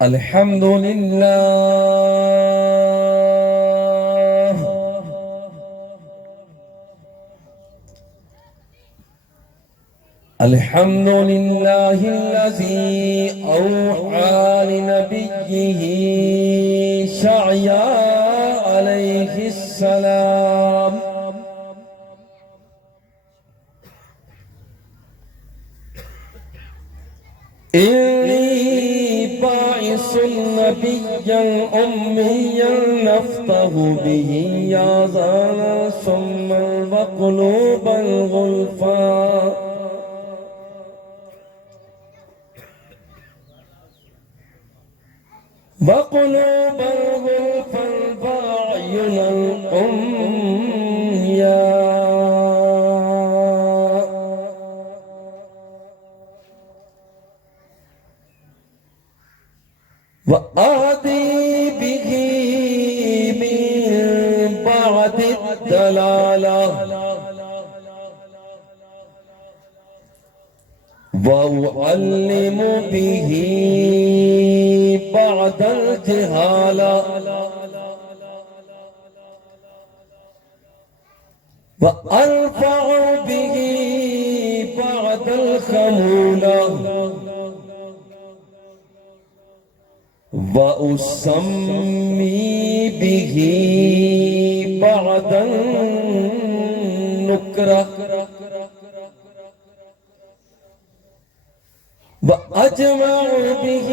الحمد لله الحمد لله الذي أوحى لنبيه شعيا عليه السلام إني باعث نبيا أميا نفته به يازانا ثم وقلوب الغلفاء وقلوب الغلفاء وأعين الأمياء وآتي به من بعد الدلالة وأعلم به بعد الجهالة وأرفع به بعد الخمولة وأسمي به بعد النكرة وأجمع به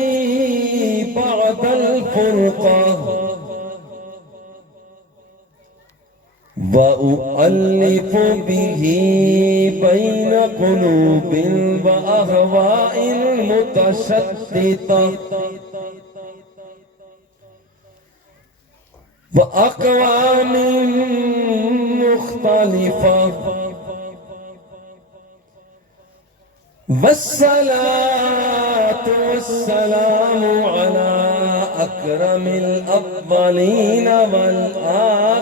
بعد الفرقة وأؤلف به بين قلوب وأهواء متشتتة وأقوام مختلفة والصلاة والسلام على أكرم الأفضلين والآخرين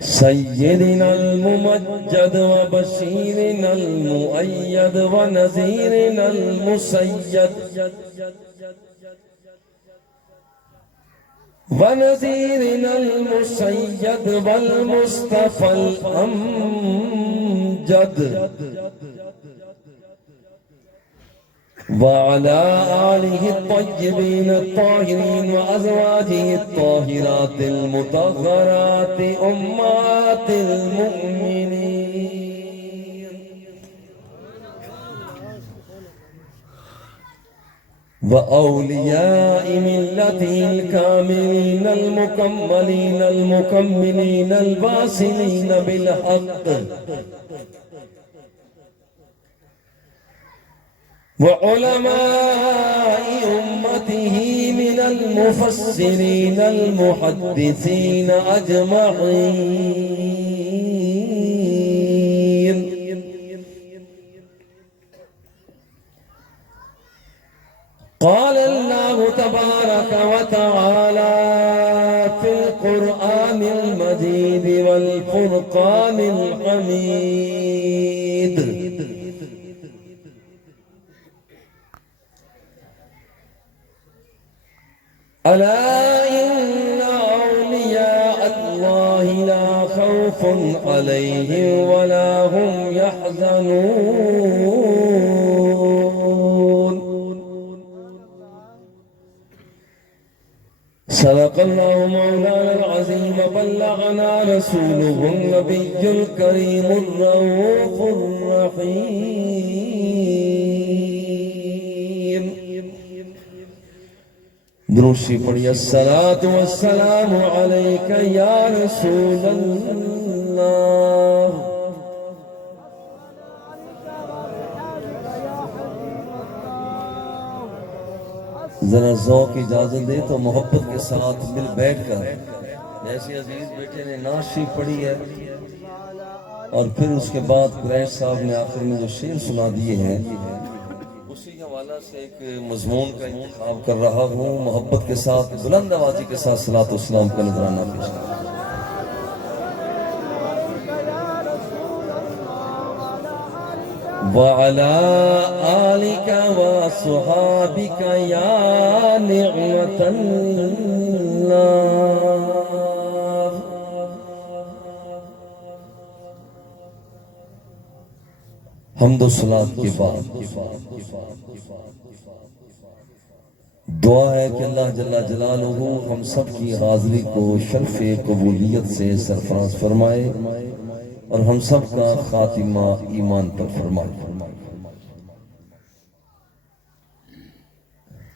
سيدنا الممجد وبشيرنا المؤيد ونذيرنا المسيد ونذيرنا المسيد والمصطفى الأمجد وعلى آله الطيبين الطاهرين وأزواجه الطاهرات المطهرات أمهات المؤمنين وأولياء ملته الكاملين المكملين المكملين الباسلين بالحق وعلماء أمته من المفسرين المحدثين أجمعين قال الله تبارك وتعالى في القرآن المجيد والفرقان الحميد ألا إن أولياء الله لا خوف عليهم ولا هم يحزنون صدق الله مولانا العظيم بلغنا رسوله النبي الكريم الرؤوف الرحيم دروشی پڑھی الصلاة والسلام علیکہ یا رسول اللہ ذرا ذوق اجازت دے تو محبت کے ساتھ مل بیٹھ کر جیسے عزیز بیٹے نے نعت شریف پڑھی ہے اور پھر اس کے بعد قریش صاحب نے آخر میں جو شعر سنا دیے ہیں اسی حوالہ سے ایک مضمون کا انتخاب کر رہا ہوں محبت کے ساتھ بلند آوازی کے ساتھ صلاۃ والسلام کا نذرانہ پیش کریں وعلى آلك وصحابك يا نعمة الله. حمد و صلاۃ کے بعد دعا ہے کہ اللہ جل جلالہ ہم سب کی حاضری کو شرف قبولیت سے سرفراز فرمائے اور ہم سب کا خاتمہ ایمان پر فرمائے.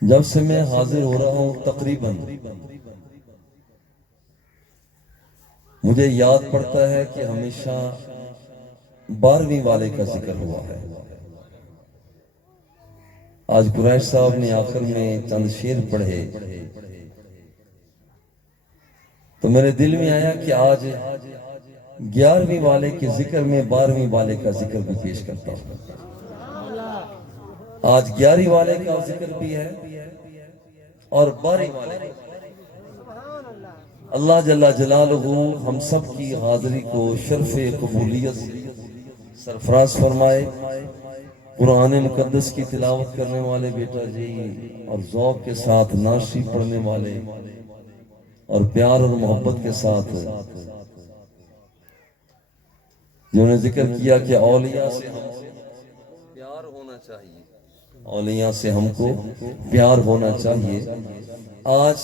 جب سے میں حاضر ہو رہا ہوں تقریباً مجھے یاد پڑتا ہے کہ ہمیشہ 12ویں والے کا ذکر ہوا ہے. آج قریش صاحب نے آخر میں چند شعر پڑھے تو میرے دل میں آیا کہ آج 11ویں والے کے ذکر میں 12ویں والے کا ذکر بھی پیش کرتا ہوں. آج 11ویں والے کا ذکر بھی ہے اور 12ویں والے کا. اللہ جل جلالہ ہم سب کی حاضری کو شرف قبولیت سرفراز فرمائے. قرآن مقدس کی تلاوت کرنے والے بیٹا جی اور ذوق کے ساتھ نعشی پڑھنے والے اور پیار اور محبت کے ساتھ جنہوں نے ذکر کیا کہ اولیاء سے ہم کو پیار ہونا چاہیے، اولیاء سے ہم کو پیار ہونا چاہیے. آج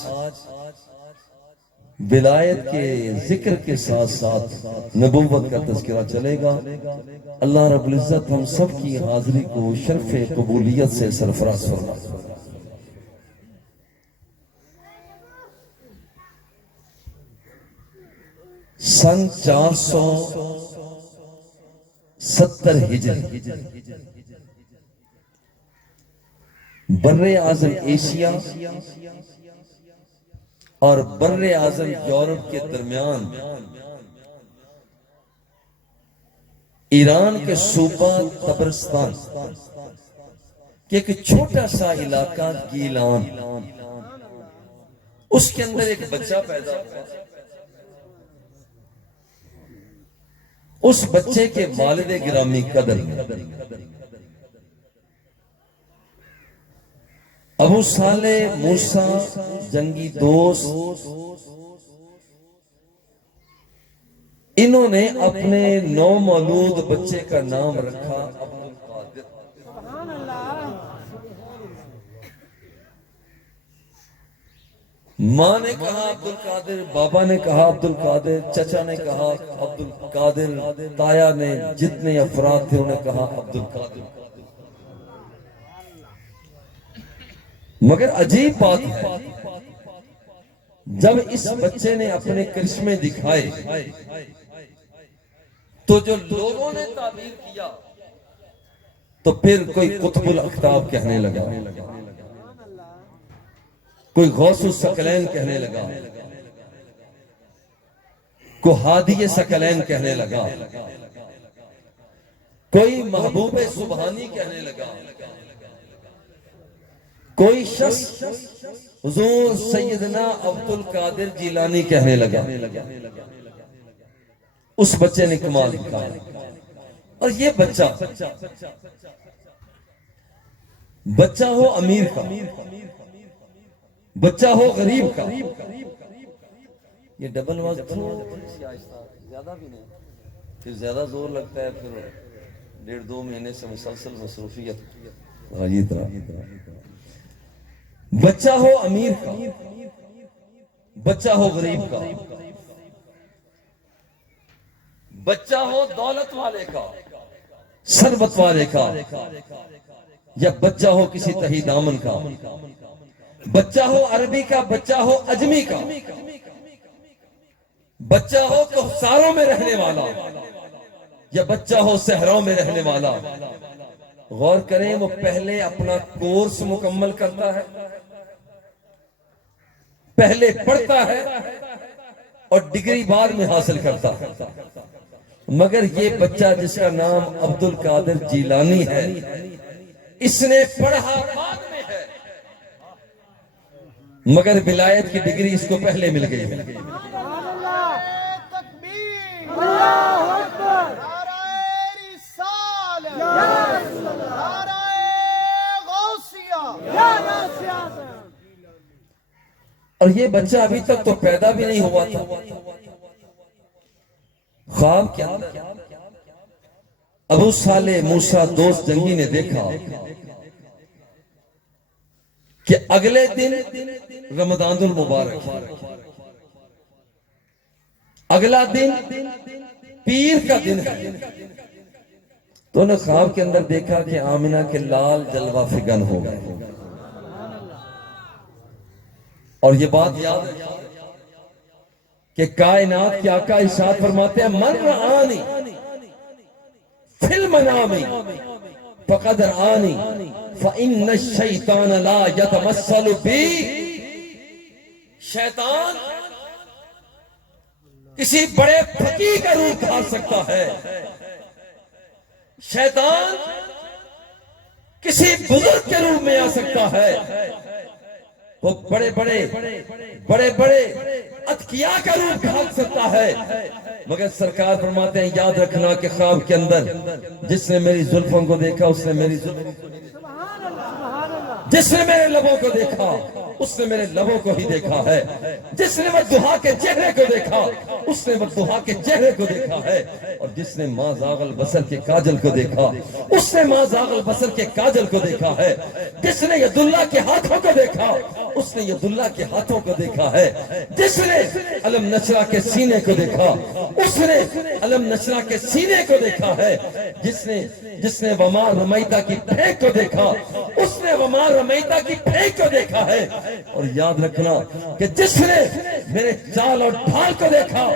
ولایت کے ذکر کے ساتھ ساتھ نبوت کا تذکرہ چلے گا. اللہ رب العزت ہم سب کی حاضری کو شرف قبولیت سے سرفراز فرمائے. سن 470 ہجری بر اعظم ایشیا اور بر اعظم یورپ کے درمیان ایران کے صوبہ تبرستان کہ ایک چھوٹا سا علاقہ گیلان، اس کے اندر ایک بچہ پیدا ہوا. اس بچے کے والد گرامی قدر ابو صالح موسیٰ جنگی دوست، انہوں نے اپنے نومولود بچے کا نام رکھا عبدالقادر. ماں نے کہا عبدالقادر، بابا نے کہا عبدالقادر، چچا نے کہا عبدالقادر، تایا نے، جتنے افراد تھے انہوں نے کہا عبدالقادر. مگر عجیب بات ہے جب اس بچے نے اپنے کرشمے دکھائے تو جو لوگوں نے تعبیر کیا تو پھر کوئی قطب الاقطاب کہنے لگا، کوئی غوث الثقلین کہنے لگا، کوئی ہادی ثقلین کہنے لگا، کوئی محبوب سبحانی کہنے لگا، کوئی شخص حضور سیدنا عبدالقادر جیلانی کہنے لگا. اس بچے نے کمال دکھایا. اور یہ بچہ ہو امیر کا، بچہ ہو غریب کا، یہ ڈبل واز تھوڑی سی آہستہ، زیادہ بھی نہیں، پھر زیادہ زور لگتا ہے، پھر 1.5-2 مہینے سے مسلسل مصروفیت. یہ طرح بچہ ہو امیر کا، بچہ ہو غریب کا، بچہ ہو دولت والے کا، ثروت والے کا، یا بچہ ہو کسی تہی دامن کا، بچہ ہو عربی کا، بچہ ہو اجمی کا، بچہ ہو کوہساروں میں رہنے والا یا بچہ ہو صحراؤں میں رہنے والا. غور کریں، وہ پہلے اپنا کورس مکمل کرتا ہے، پہلے پڑھتا ہے اور ڈگری بعد میں حاصل کرتا ہے. مگر یہ بچہ جس کا نام عبدالقادر جیلانی ہے، اس نے پڑھا بعد میں ہے مگر ولایت کی ڈگری اس کو پہلے مل گئی ہے. اللہ اکبر، نعرہ رسالت، اور یہ بچہ ابھی تک تو پیدا بھی نہیں ہوا تھا. خواب کیا؟ ابو صالح موسیٰ دوست جنگی نے دیکھا کہ اگلے دن رمضان المبارک، اگلا دن پیر کا دن ہے. تو نے خواب کے اندر دیکھا کہ آمنہ کے لال جلوہ فگن ہو گئے. اور یہ بات یاد ہے کہ کائنات کے آقا ارشاد فرماتے ہیں من رآنی فی المنام فقد رآنی فإن الشیطان لا یتمثل بی. شیطان کسی بڑے فقیر کا روپ دھار سکتا ہے، شیطان کسی بزرگ کے روپ میں آ سکتا ہے، وہ بڑے بڑے اتقیاء کا روپ دھار سکتا ہے. مگر سرکار فرماتے ہیں یاد رکھنا کہ خواب کے اندر جس نے میری زلفوں کو دیکھا اس نے میری زلفوں کو دیکھا، جس نے میرے لبوں کو دیکھا اس نے میرے لبوں کو ہی دیکھا ہے، جس نے والضحیٰ کے چہرے کو دیکھا اس نے والضحیٰ کے چہرے کو دیکھا ہے، اور جس نے ما زاغ البصر کے کاجل کو دیکھا اس نے ما زاغ البصر کے کاجل کو دیکھا ہے، جس نے ید اللہ کے ہاتھوں کو دیکھا اس نے ید اللہ کے ہاتھوں کو دیکھا ہے، جس نے علم نشرہ کے سینے کو دیکھا اس نے علم نشرہ کے سینے کو دیکھا ہے، جس نے وما رمیتہ کی پھینک کو دیکھا اس نے وما رمیتہ کی پھینک کو دیکھا ہے. اور یاد رکھنا کہ جس نے میرے چال اور ڈھال کو دیکھا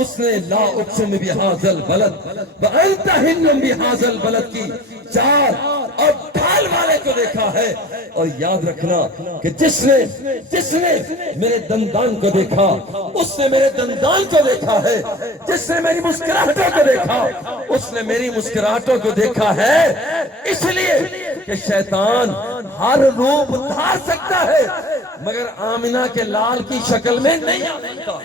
اس نے لا اقسم بہذا البلد وانت حل بہذا البلد کی چال اور ڈھال والے کو دیکھا ہے. اور یاد رکھنا کہ جس نے میرے دندان کو دیکھا اس نے میرے دندان کو دیکھا ہے، جس نے میری مسکراہٹوں کو دیکھا اس نے میری مسکراہٹوں کو دیکھا ہے. اس لیے کہ شیطان ہر روپ دھار سکتا ہے مگر آمنہ کے لال کی شکل میں نہیں آ سکتا.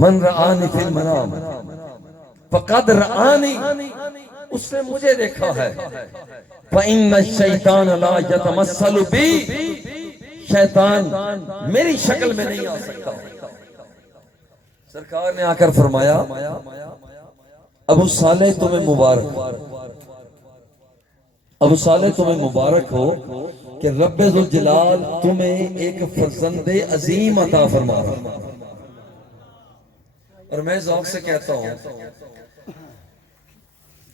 من رآنی فی المنام فقد رآنی، اس نے مجھے دیکھا ہے. فإن الشیطان لا یتمثل بی، شیطان میری شکل میں نہیں آ سکتا. سرکار نے آ کر فرمایا ابو صالح تمہیں مبارک، ابو صالح تمہیں مبارک ہو کہ رب ذوالجلال تمہیں ایک فرزند عظیم عطا فرما رہا. اور میں ذوق سے کہتا ہوں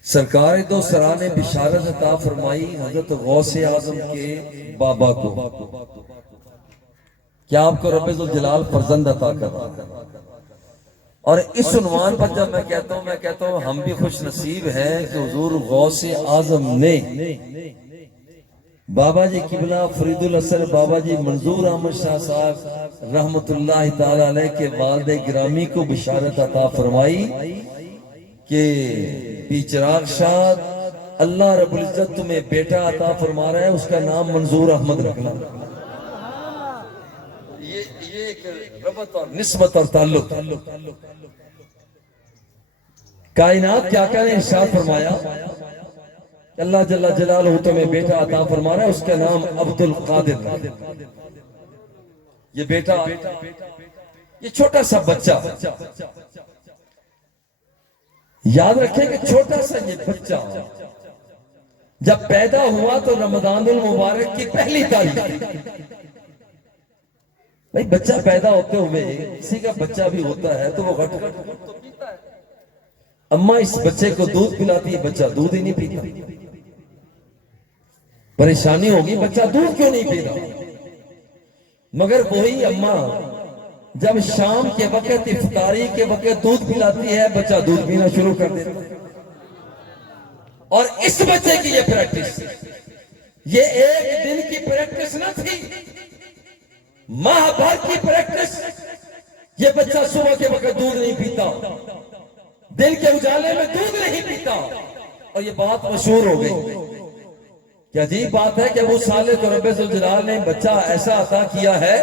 سرکار دو سرا نے بشارت عطا فرمائی حضرت غوث اعظم کے بابا کو، کیا آپ کو رب ذوالجلال فرزند عطا کرا. اور اس عنوان پر جب میں کہتا ہوں ہم بھی خوش نصیب ہیں کہ حضور غوث اعظم نے بابا جی قبلہ فرید الاثر بابا جی منظور احمد شاہ صاحب رحمت اللہ تعالی علیہ کے والد گرامی کو بشارت عطا فرمائی کہ پی چراغ شاد اللہ رب العزت تمہیں بیٹا عطا فرما رہا ہے، اس کا نام منظور احمد رکھنا. یہ ایک ربط اور نسبت اور تعلق. کائنات کے آقا نے ارشاد فرمایا اللہ جل جلالہ تمہیں بیٹا عطا فرما رہا ہے، اس کا نام عبد القادر. یہ بیٹا، یہ چھوٹا سا بچہ، یاد رکھیں کہ چھوٹا سا یہ بچہ جب پیدا ہوا تو رمضان المبارک کی پہلی تاریخ. بھئی بچہ پیدا ہوتے ہوئے کسی کا بچہ بھی ہوتا ہے تو وہ گھٹ تو پیتا ہے. اماں اس بچے کو دودھ پلاتی ہے، بچہ دودھ ہی نہیں پیتا. پریشانی ہوگی بچہ دودھ کیوں نہیں پی رہا، مگر وہی اماں جب شام کے وقت افطاری کے وقت دودھ پلاتی ہے بچہ دودھ پینا شروع کر دیتا. اور اس بچے کی یہ پریکٹس، یہ ایک دن کی پریکٹس نہ تھی، ماہ بھر کی پریکٹس. یہ بچہ صبح کے وقت دودھ نہیں پیتا، دن کے اجالے میں دودھ نہیں پیتا. اور یہ بات مشہور ہو گئی کہ عجیب بات ہے کہ ابو صالح تو رب ذوالجلال نے بچہ ایسا عطا کیا ہے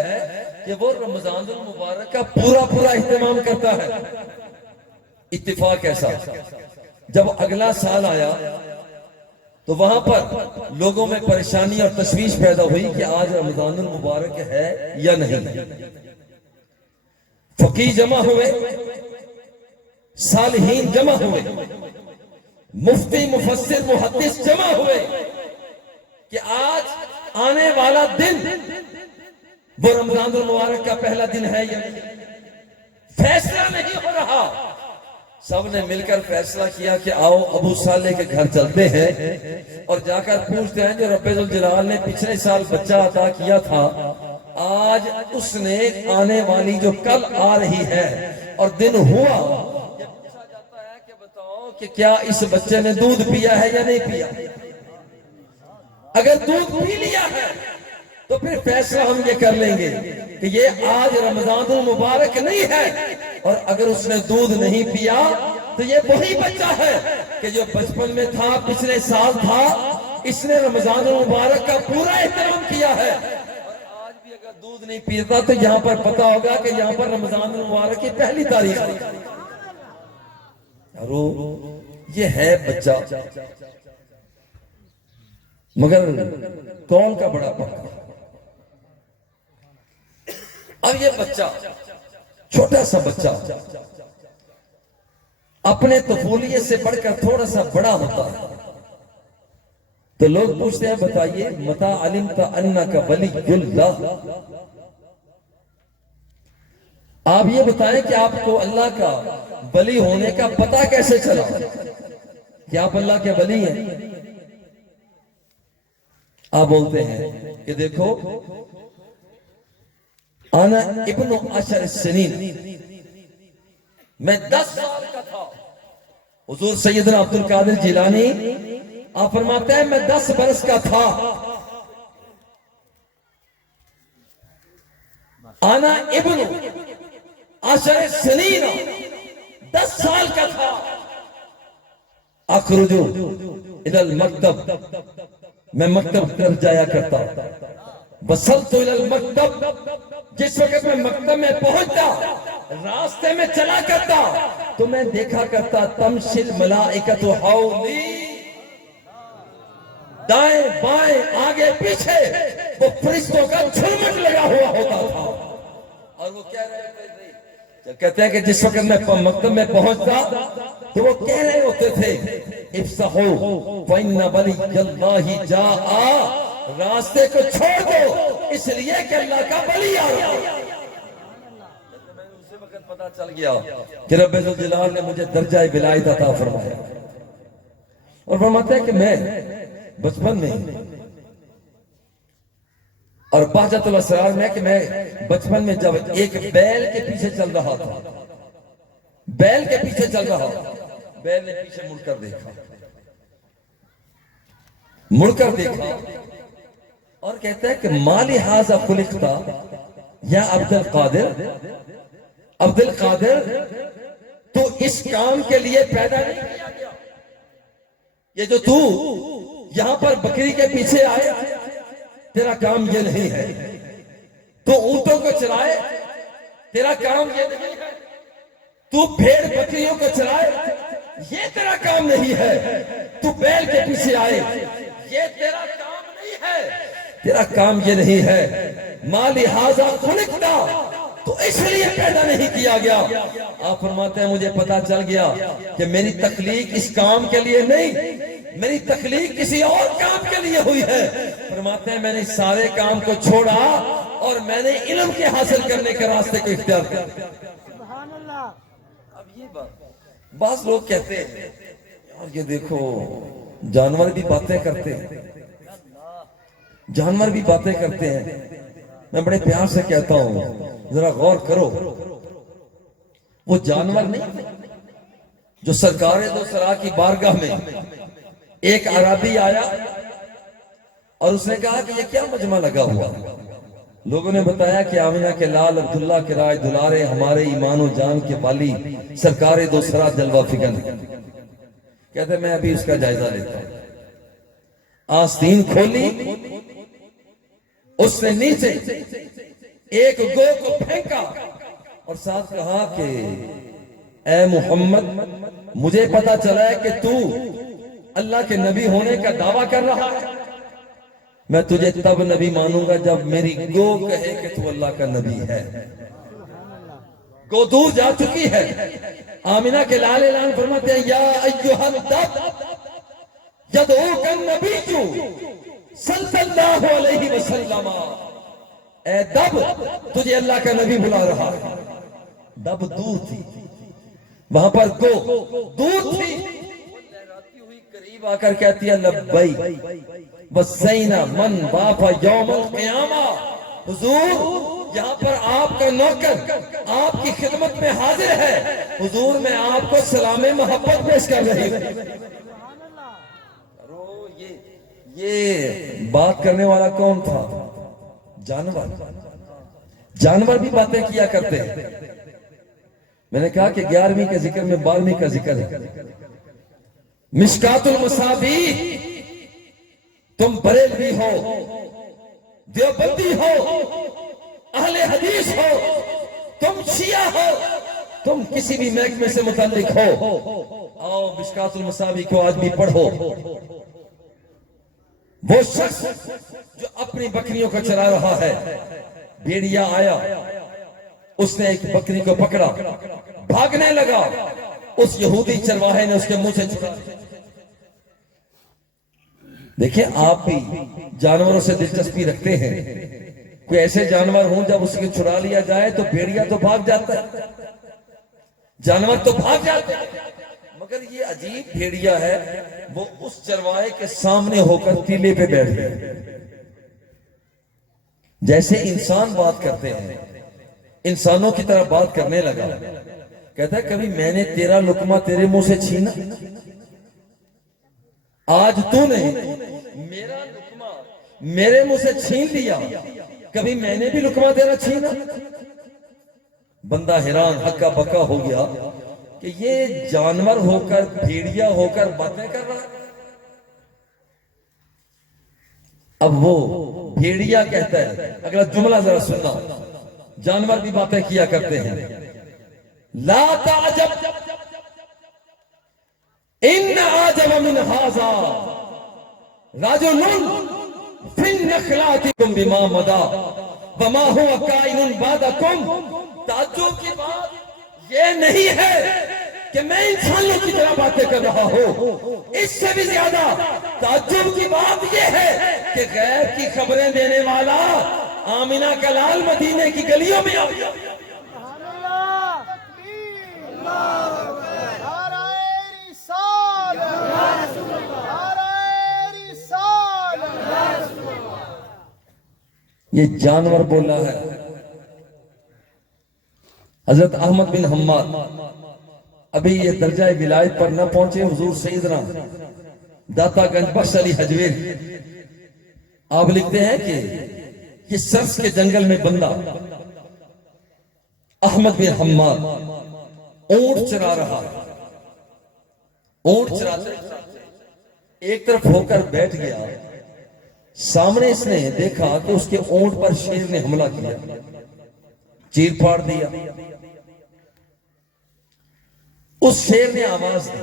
کہ وہ رمضان المبارک کا پورا اہتمام کرتا ہے. اتفاق ایسا جب اگلا سال آیا تو وہاں پر لوگوں میں پریشانی اور تشویش پیدا ہوئی کہ آج رمضان المبارک ہے یا نہیں. فقیہ جمع ہوئے، صالحین جمع ہوئے، مفتی مفسر محدث جمع ہوئے کہ آج آنے والا دن وہ رمضان المبارک کا پہلا دن ہے یا نہیں. فیصلہ نہیں ہو رہا. سب نے مل کر فیصلہ کیا کہ آؤ ابو صالح کے گھر چلتے ہیں اور جا کر پوچھتے ہیں جو رب ذوالجلال نے پچھلے سال بچہ عطا کیا تھا، آج اس نے آنے والی جو کل آ رہی ہے اور دن ہوا، یہ پوچھا جاتا ہے کہ بتاؤ کہ کیا اس بچے نے دودھ پیا ہے یا نہیں پیا. اگر دودھ پی لیا ہے تو پھر فیصلہ ہم یہ کر لیں گے کہ یہ آج رمضان المبارک نہیں ہے، اور اگر اس نے دودھ نہیں پیا تو یہ وہی بچہ ہے کہ جو بچپن میں تھا، پچھلے سال تھا، اس نے رمضان المبارک کا پورا احترام کیا ہے، اور آج بھی اگر دودھ نہیں پیتا تو یہاں پر پتا ہوگا کہ یہاں پر رمضان المبارک کی پہلی تاریخ ہے. یہ ہے بچہ، مگر کون کا بڑا پکا. اب یہ بچہ، چھوٹا سا بچہ اپنے طفولیت سے بڑھ کر تھوڑا سا بڑا ہوتا ہے تو لوگ پوچھتے ہیں بتائیے متا علمت انک ولی اللہ، آپ یہ بتائیں کہ آپ کو اللہ کا ولی ہونے کا پتہ کیسے چلا کہ آپ اللہ کے ولی ہیں. آپ بولتے ہیں کہ دیکھو انا ابن 10 سنین، میں 10 سال کا تھا. حضور سیدنا عبد القادر جیلانی آپ فرماتے ہیں میں 10 برس کا تھا. انا ابن 10 سنین، 10 سال کا تھا. اخرجو الى المکتب، میں مکتب طرف جایا کرتا. وصلت الى المکتب، جس وقت میں مکتب میں پہنچتا، راستے میں چلا کرتا تو میں دیکھا کرتا تمشی الملائکۃ حولی، دائیں بائیں آگے پیچھے وہ فرشتوں کا جھرمٹ لگا ہوا ہوتا تھا. اور وہ کہہ رہے تھے، کہتے ہیں کہ جس وقت میں مکتب میں پہنچتا تو وہ کہہ رہے ہوتے تھے افسحوا فإن ولی اللہ جاء، راستے کو چھوڑ دو اس لیے کہ اللہ کا ولی آ رہا ہے. اسی وقت پتا چل گیا کہ رب ذوالجلال نے مجھے درجہ ولایت عطا فرمایا. اور فرماتا ہے کہ میں بچپن میں اور بہجت الاسرار میں کہ میں بچپن میں جب ایک بیل کے پیچھے چل رہا تھا، بیل کے پیچھے چل رہا، بیل نے پیچھے مڑ کر دیکھا اور کہتا ہے کہ مالی حاذا خلقتا یا عبد القادر، عبد القادر تو اس کام کے لیے پیدا نہیں کیا گیا. یہ جو تو یہاں پر بکری کے پیچھے آئے، تیرا کام یہ نہیں ہے. تو اونٹوں کو چرائے، تیرا کام یہ نہیں ہے. تو بھیڑ بکریوں کو چرائے، یہ تیرا کام نہیں ہے. تو بیل کے پیچھے آئے، یہ تیرا کام نہیں ہے. تیرا کام یہ نہیں ہے. ما لہذا خلقتا، تو اس لیے پیدا نہیں کیا گیا. آپ فرماتے ہیں مجھے پتا چل گیا کہ میری تخلیق اس کام کے لیے نہیں، میری تخلیق کسی اور کام کے لیے ہوئی ہے. فرماتے ہیں میں نے سارے کام کو چھوڑا اور میں نے علم کے حاصل کرنے کے راستے کو اختیار کیا. سبحان اللہ. اب یہ بعض لوگ کہتے ہیں یار یہ دیکھو جانور بھی باتیں کرتے ہیں، جانور بھی باتیں کرتے ہیں. میں بڑے پیار سے کہتا ہوں ذرا غور کرو، وہ جانور نہیں جو سرکار دو سرا کی بارگاہ میں ایک عربی آیا اور اس نے کہا کہ یہ کیا مجمع لگا ہوا. لوگوں نے بتایا کہ آمینہ کے لال عبداللہ کے رائے دلارے ہمارے ایمان و جان کے والی سرکار دو سرا جلوہ فکن. کہتے میں ابھی اس کا جائزہ لیتا ہوں. آستین کھولی، اس نے نیچے ایک گو کو پھینکا اور ساتھ کہا کہ اے محمد مجھے پتا چلا ہے کہ تو اللہ کے نبی ہونے کا دعویٰ کر رہا ہے. میں تجھے تب نبی مانوں گا جب میری گو کہے کہ تو اللہ کا نبی ہے. گو دور جا چکی ہے. آمینہ کے لال اعلان فرماتے ہیں یا ایھا الدب یدعوک النبی صلی اللہ علیہ وسلم. اے دب تجھے اللہ کا نبی بلا رہا ہے. دب دور تھی, وہاں پر گو دور تھی. لہراتی ہوئی قریب آ کر کہتی ہے لبیک وسینا من باف یوم القیامہ. حضور یہاں پر آپ کا نوکر آپ کی خدمت میں حاضر ہے. حضور میں آپ کو سلام محبت پیش کر رہی ہوں. یہ بات کرنے والا کون تھا؟ جانور. جانور بھی باتیں کیا کرتے ہیں. میں نے کہا کہ 11ویں کے ذکر میں 12ویں کا ذکر ہے. مشکات المصابیح. تم بریلوی ہو, دیوبندی ہو, اہل حدیث ہو, تم شیعہ ہو, تم کسی بھی محکمے سے متعلق ہو, آؤ مشکات المصابیح کو آج بھی پڑھو. وہ شخص جو اپنی بکریوں کو چرا رہا ہے, بھیڑیا آیا, اس نے ایک بکری کو پکڑا, بھاگنے لگا. اس یہودی چرواہے نے اس کے منہ سے چھڑا. دیکھیں آپ بھی جانوروں سے دلچسپی رکھتے ہیں. کوئی ایسے جانور ہوں جب اس کو چھڑا لیا جائے تو بھیڑیا تو بھاگ جاتا ہے, جانور تو بھاگ جاتا ہے. مگر یہ عجیب بھیڑیا ہے, وہ اس چرواہے کے سامنے ہو کر ٹیلے پہ بیٹھ گیا. جیسے انسان بات کرتے ہیں, انسانوں کی طرح بات کرنے لگا. کہتا ہے کبھی میں نے تیرا لقمہ تیرے منہ سے چھینا؟ آج تو نے میرا لقمہ میرے منہ سے چھین لیا, کبھی میں نے بھی لقمہ تیرا چھینا؟ بندہ حیران ہکا بکا ہو گیا کہ یہ جانور ہو کر بھیڑیا ہو کر باتیں کر رہا ہے. اب وہ بھیڑیا کہتا ہے, اگلا جملہ ذرا سننا, جانور بھی باتیں کیا کرتے ہیں. لا تعجب ان عجب من ھذا رجل فی النخلاتکم بما مضى وما هو کائن بعدکم. تعجب کی بات یہ نہیں ہے کہ میں انسانوں کی طرح باتیں کر رہا ہوں, اس سے بھی زیادہ تعجب کی بات یہ ہے کہ غیب کی خبریں دینے والا آمینہ کا لال مدینے کی گلیوں میں آ گیا. یہ جانور بولا ہے. حضرت احمد بن حماد ابھی یہ درجہ ولایت پر نہ پہنچے. حضور سیدنا داتا گنج بخش علی حجویری آپ لکھتے ہیں کہ یہ سرس کے جنگل میں بندہ احمد بن حماد اونٹ چرا رہا. اونٹ چراتے ایک طرف ہو کر بیٹھ گیا. سامنے اس نے دیکھا کہ اس کے اونٹ پر شیر نے حملہ کیا, چیر پھاڑ دیا. اس شیر نے آواز دی,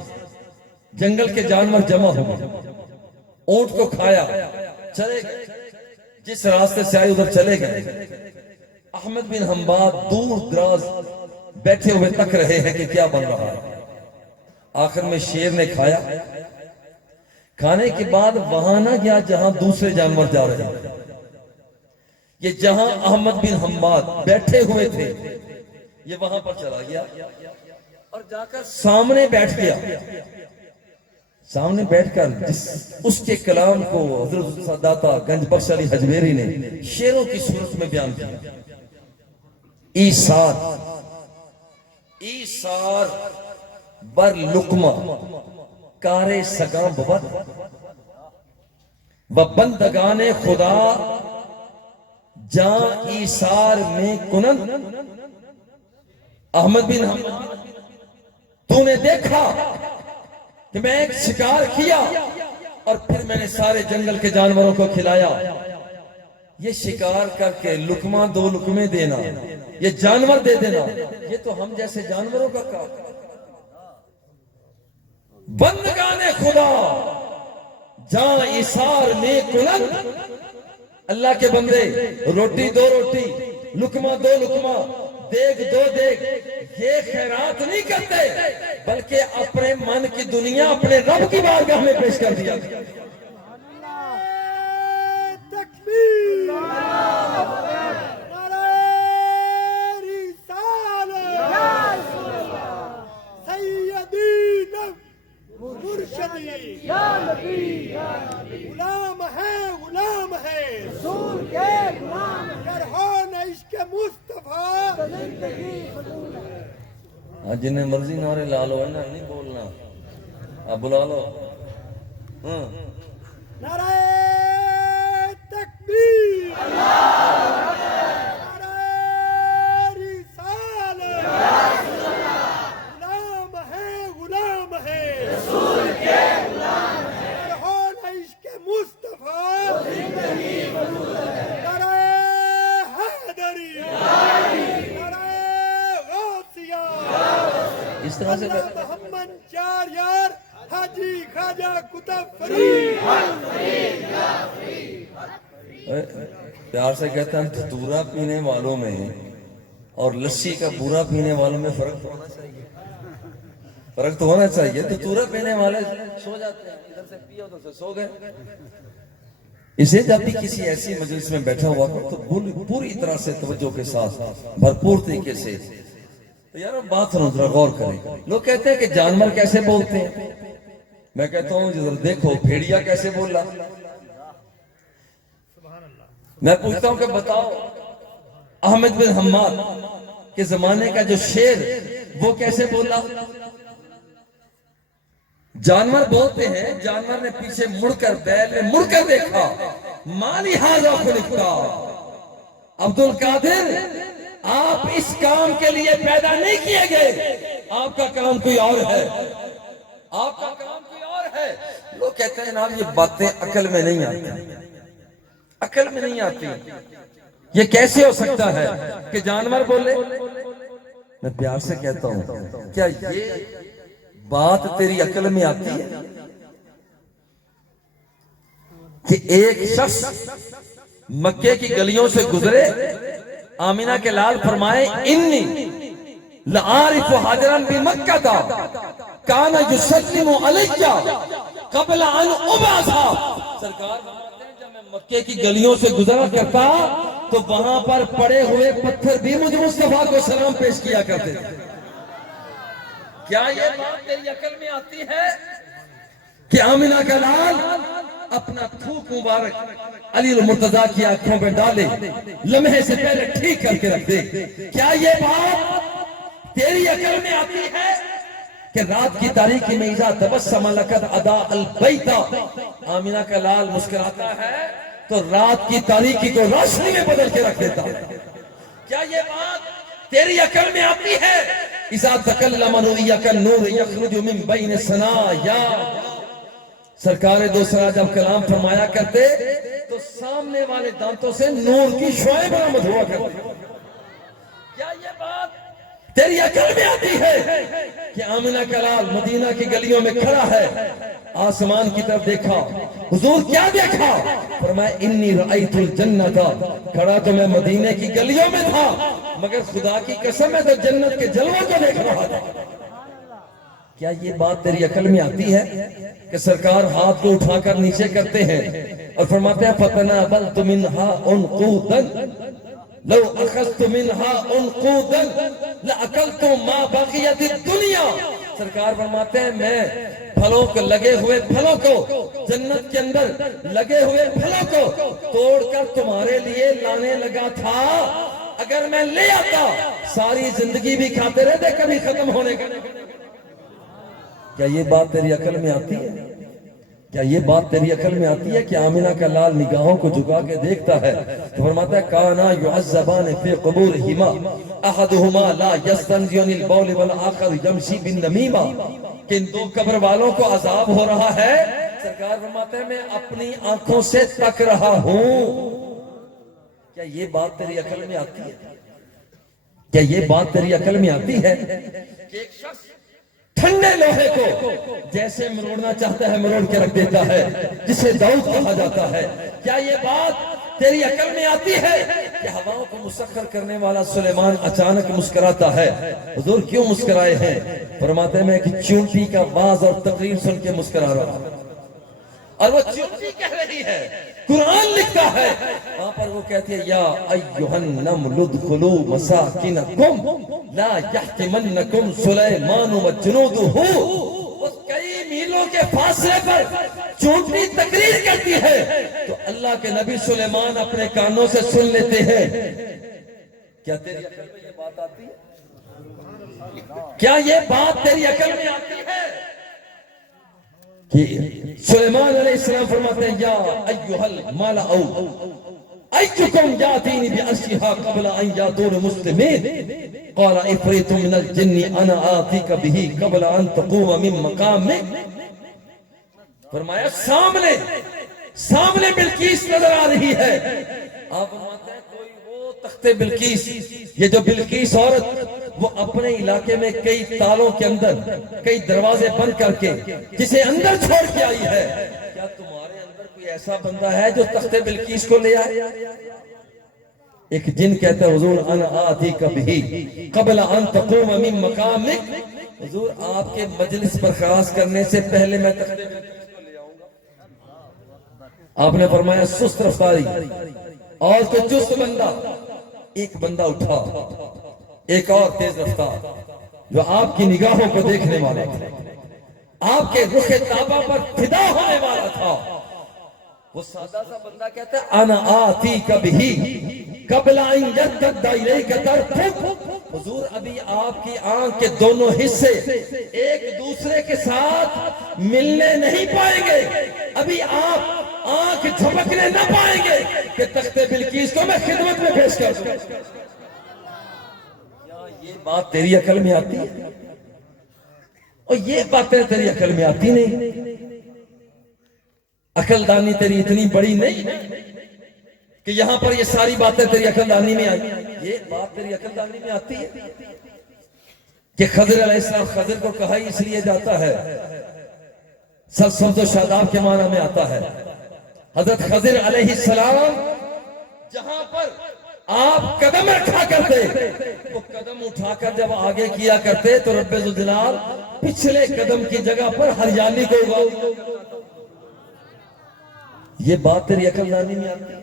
جنگل کے جانور جمع ہو گئے, اونٹ کو کھایا, چلے گئے. جس راستے سے آئے ادھر چلے گئے. احمد بن حماد دور دراز بیٹھے ہوئے تک رہے ہیں کہ کیا بن رہا ہے. آخر میں شیر نے کھایا. کھانے کے بعد وہاں نہ گیا جہاں دوسرے جانور جا رہے ہیں. یہ جہاں احمد بن حماد بیٹھے ہوئے تھے یہ وہاں پر چلا گیا اور جا کر سامنے بیٹھ گیا. سامنے بیٹھ کر اس کے کلام کو حضرت داتا گنج بخش علی حجویری نے شیروں کی صورت میں بیان کیا. ایثار بر لقمہ کار سگاں بود و بندگان خدا جان ایثار میں کنند. احمد بن حماد تو نے دیکھا کہ میں ایک شکار کیا اور پھر میں نے سارے جنگل کے جانوروں کو کھلایا. یہ شکار کر کے لقمہ 2 لقمے دینا, یہ جانور دے دینا, یہ تو ہم جیسے جانوروں کا کام. بندگان خدا جہاں ایثار نیک کلند، اللہ کے بندے روٹی دو روٹی، لقمہ دو لقمہ، دیگ دو دیگ، یہ خیرات نہیں کرتے بلکہ اپنے من کی دنیا اپنے رب کی بارگاہ میں پیش کر دیا۔ تکبیر، غلام ہے غلام ہے رسول کے غلام، گر ہو نہ عشق مصطفیٰ زندگی فضول ہے۔ ہاں جنہیں مرضی نعرے لا لو، نا نہیں بولنا، اب بلا لو۔ نعرہ تکبیر، نعرہ رسالت، غلام ہے رسول کے غلام، گر ہو نہ عشق مصطفیٰ زندگی فضول ہے۔ نعرہ حیدری، نعرہ غوثیہ، اس طرح سے محمد چار یار حاجی خواجہ کتب فرید، پیار سے کہتا ہے دھتورا پینے والوں میں اور لسی کا بورا پینے والوں میں فرق تو ہونا چاہیے، فرق تو ہونا چاہیے۔ دھتورا پینے والے سو جاتے ہیں، ادھر سے پیا ادھر سے سو گئے۔ اسے جب بھی کسی ایسی مجلس میں بیٹھا ہوا تو پوری طرح سے توجہ کے ساتھ بھرپور طریقے سے تو یار بات سنو، ذرا غور کریں۔ لوگ کہتے ہیں کہ جانور کیسے بولتے ہیں، میں کہتا ہوں ذرا دیکھو بھیڑیا کیسے بولا۔ میں پوچھتا ہوں کہ بتاؤ احمد بن حماد کے زمانے کا جو شیر وہ کیسے بولا۔ جانور بولتے ہیں، جانور نے پیچھے مڑ کر بیل نے مڑ کر دیکھا، مالی حاضر خلقتا، عبد القادر آپ اس کام کے لیے پیدا نہیں کیے گئے، آپ کا کام کوئی اور ہے، آپ کا کام کوئی اور ہے۔ لوگ کہتے ہیں نام یہ باتیں عقل میں نہیں آتی، عقل میں نہیں آتی، یہ کیسے ہو سکتا ہے کہ جانور بولے۔ میں پیار سے کہتا ہوں کیا یہ بات تیری عقل میں آتی ہے کہ ایک شخص مکے کی گلیوں سے گزرے، آمینہ کے لال فرمائے انی لعارف حاجرا بمکہ کان یسلم علیہ قبل ان ابعث۔ سرکار جب میں مکے کی گلیوں سے گزرا کرتا تو وہاں پر پڑے ہوئے پتھر بھی مجھ مصطفیٰ کو سلام پیش کیا کرتے تھے۔ کیا یہ بات تیری عقل میں آتی ہے کہ آمینہ کا لال اپنا تھوک مبارک علی المرتضیٰ کی آنکھوں پہ ڈالے، لمحے سے پہلے ٹھیک کر کے رکھ دے؟ کیا یہ بات تیری عقل میں آتی ہے کہ رات کی تاریکی میں اذا تبسم لقد اضاء البیت، آمینہ کا لال مسکراتا ہے تو رات کی تاریکی کو روشنی میں بدل کے رکھ دیتا؟ کیا یہ بات تیری عقل میں آتی ہے؟ اذا تکلم رؤیک النور یخرج من بین ثنایا، سرکار دو سرا جب کلام فرمایا کرتے تو سامنے والے دانتوں سے نور کی شعاعیں برآمد ہوا کرتی۔ کیا یہ بات تیری عقل میں آتی ہے کہ آمینہ کا لال مدینہ کی گلیوں میں کھڑا ہے، آسمان کی طرف دیکھا، حضور کیا دیکھا؟ فرمایا انی رأیت الجنت، کھڑا تو میں مدینہ کی گلیوں میں تھا مگر خدا کی قسم ہے تو جنت کے جلووں کو دیکھ رہا تھا۔ کیا یہ بات تیری عقل میں آتی ہے کہ سرکار ہاتھ کو اٹھا کر نیچے کرتے ہیں اور فرماتے ہیں فَتَنَابَلْتُ مِنْهَا عُنْقُودًا لَوْ أَخَذْتُ مِنْهَا عُنْقُودًا لَأَكَلْتُ مَا بَقِيَتِ الدُّنْيَا۔ سرکار فرماتے ہیں میں پھلوں کو لگے ہوئے پھلوں کو، جنت کے اندر لگے ہوئے پھلوں کو توڑ کر تمہارے لیے لانے لگا تھا، اگر میں لے آتا ساری زندگی بھی کھاتے رہتے، کبھی ختم ہونے کا۔ کیا یہ بات تیری عقل میں آتی ہے؟ کیا یہ بات تیری عقل میں آتی ہے کہ آمینہ کا لال نگاہوں کو جھکا کے دیکھتا ہے تو فرماتا ہے کانا یعذبان فی قبورہما احدہما لا یستنزی عن البول والآخر یمشی بالنمیمہ، کہ ان دو قبر والوں کو عذاب ہو رہا ہے، سرکار فرماتے ہیں میں اپنی آنکھوں سے تک رہا ہوں۔ کیا یہ بات تیری عقل میں آتی ہے؟ کیا یہ بات تیری عقل میں آتی ہے کہ ایک شخص ٹھنڈے لوہے کو جیسے مروڑنا چاہتا ہے مروڑ کے رکھ دیتا ہے، جسے داؤد کہا جاتا ہے۔ کیا یہ بات تیری عقل میں آتی ہے کہ ہواؤں کو مسخر کرنے والا سلیمان اچانک مسکراتا ہے؟ حضور کیوں مسکرائے ہیں؟ فرماتے ہیں میں کہ چونٹی کا باز اور تقریر سن کے مسکرا رہا ہوں، اور وہ چونٹی کہہ رہی ہے، قرآن لکھتا ہے وہاں پر، وہ کہتی ہے یا ایھا النمل ادخلوا مساکنکم لا یحطمنکم سلیمان وجنودہ۔ وہ کئی میلوں کے فاصلے پر چونٹی تقریر کرتی ہے تو اللہ کے نبی سلیمان اپنے کانوں سے سن لیتے ہیں۔ کیا تیری عقل میں یہ بات آتی ہے؟ کیا یہ بات تیری عقل میں آتی ہے کہ سلیمان علیہ السلام فرماتے ہیں یا ایھا الملأ ایکم یاتینی بعرشھا قبل ان یاتون مسلمین قال عفریت من الجن انا آتیک بہ قبل ان تقوم من مقامک۔ فرمایا سامنے بلقیس نظر آ رہی ہے۔ آپ فرماتے ہیں کوئی وہ تخت بلقیس، یہ جو بلقیس عورت وہ اپنے علاقے میں کئی تالوں کے اندر کئی دروازے بند کر کے جسے اندر چھوڑ کے آئی ہے، کیا تمہارے اندر کوئی ایسا بندہ ہے جو تخت بلقیس کو لے آئے؟ ایک جن کہتا ہے حضور انا آتیک بہ قبل ان تقوم من مقامک، حضور آپ کے مجلس پر خاص کرنے سے پہلے میں تخت بلقیس کو لے آؤں گا۔ آپ نے فرمایا سست رفتاری، اور تو چست بندہ، ایک بندہ اٹھا، ایک اور تیز رفتار جو آپ کی نگاہوں کو دیکھنے والا تھا، آپ کے رخ طابہ پر فدا ہونے والا تھا۔ وہ سادہ سا بندہ کہتا ہے انا آتیک بہ قبل ان یرتد الیک طرفک۔ حضور ابھی آپ کی آنکھ کے دونوں حصے ایک دوسرے کے ساتھ ملنے نہیں پائیں گے، ابھی آپ آنکھ جھپکنے نہ پائیں گے کہ تخت بلقیس کو میں خدمت میں پیش کر دوں۔ یہ بات تیری عقل میں آتی ہے؟ اور یہ باتیں تیری عقل میں آتی نہیں؟ عقل دانی تیری اتنی بڑی نہیں کہ یہاں پر یہ ساری باتیں تیری عقل دانی میں آئی؟ یہ بات تیری عقل دانی میں آتی ہے کہ خضر علیہ السلام، خضر کو کہا ہی اس لیے جاتا ہے، سب سمت و شاداب کے معنی میں آتا ہے۔ حضرت خضر علیہ السلام جہاں پر آپ قدم رکھا کرتے وہ قدم اٹھا کر جب آگے کیا کرتے تو رب ذوالجلال پچھلے قدم کی جگہ پر ہریالی کو اگاؤ۔ یہ بات تیری عقل دانی میں آتی ہے؟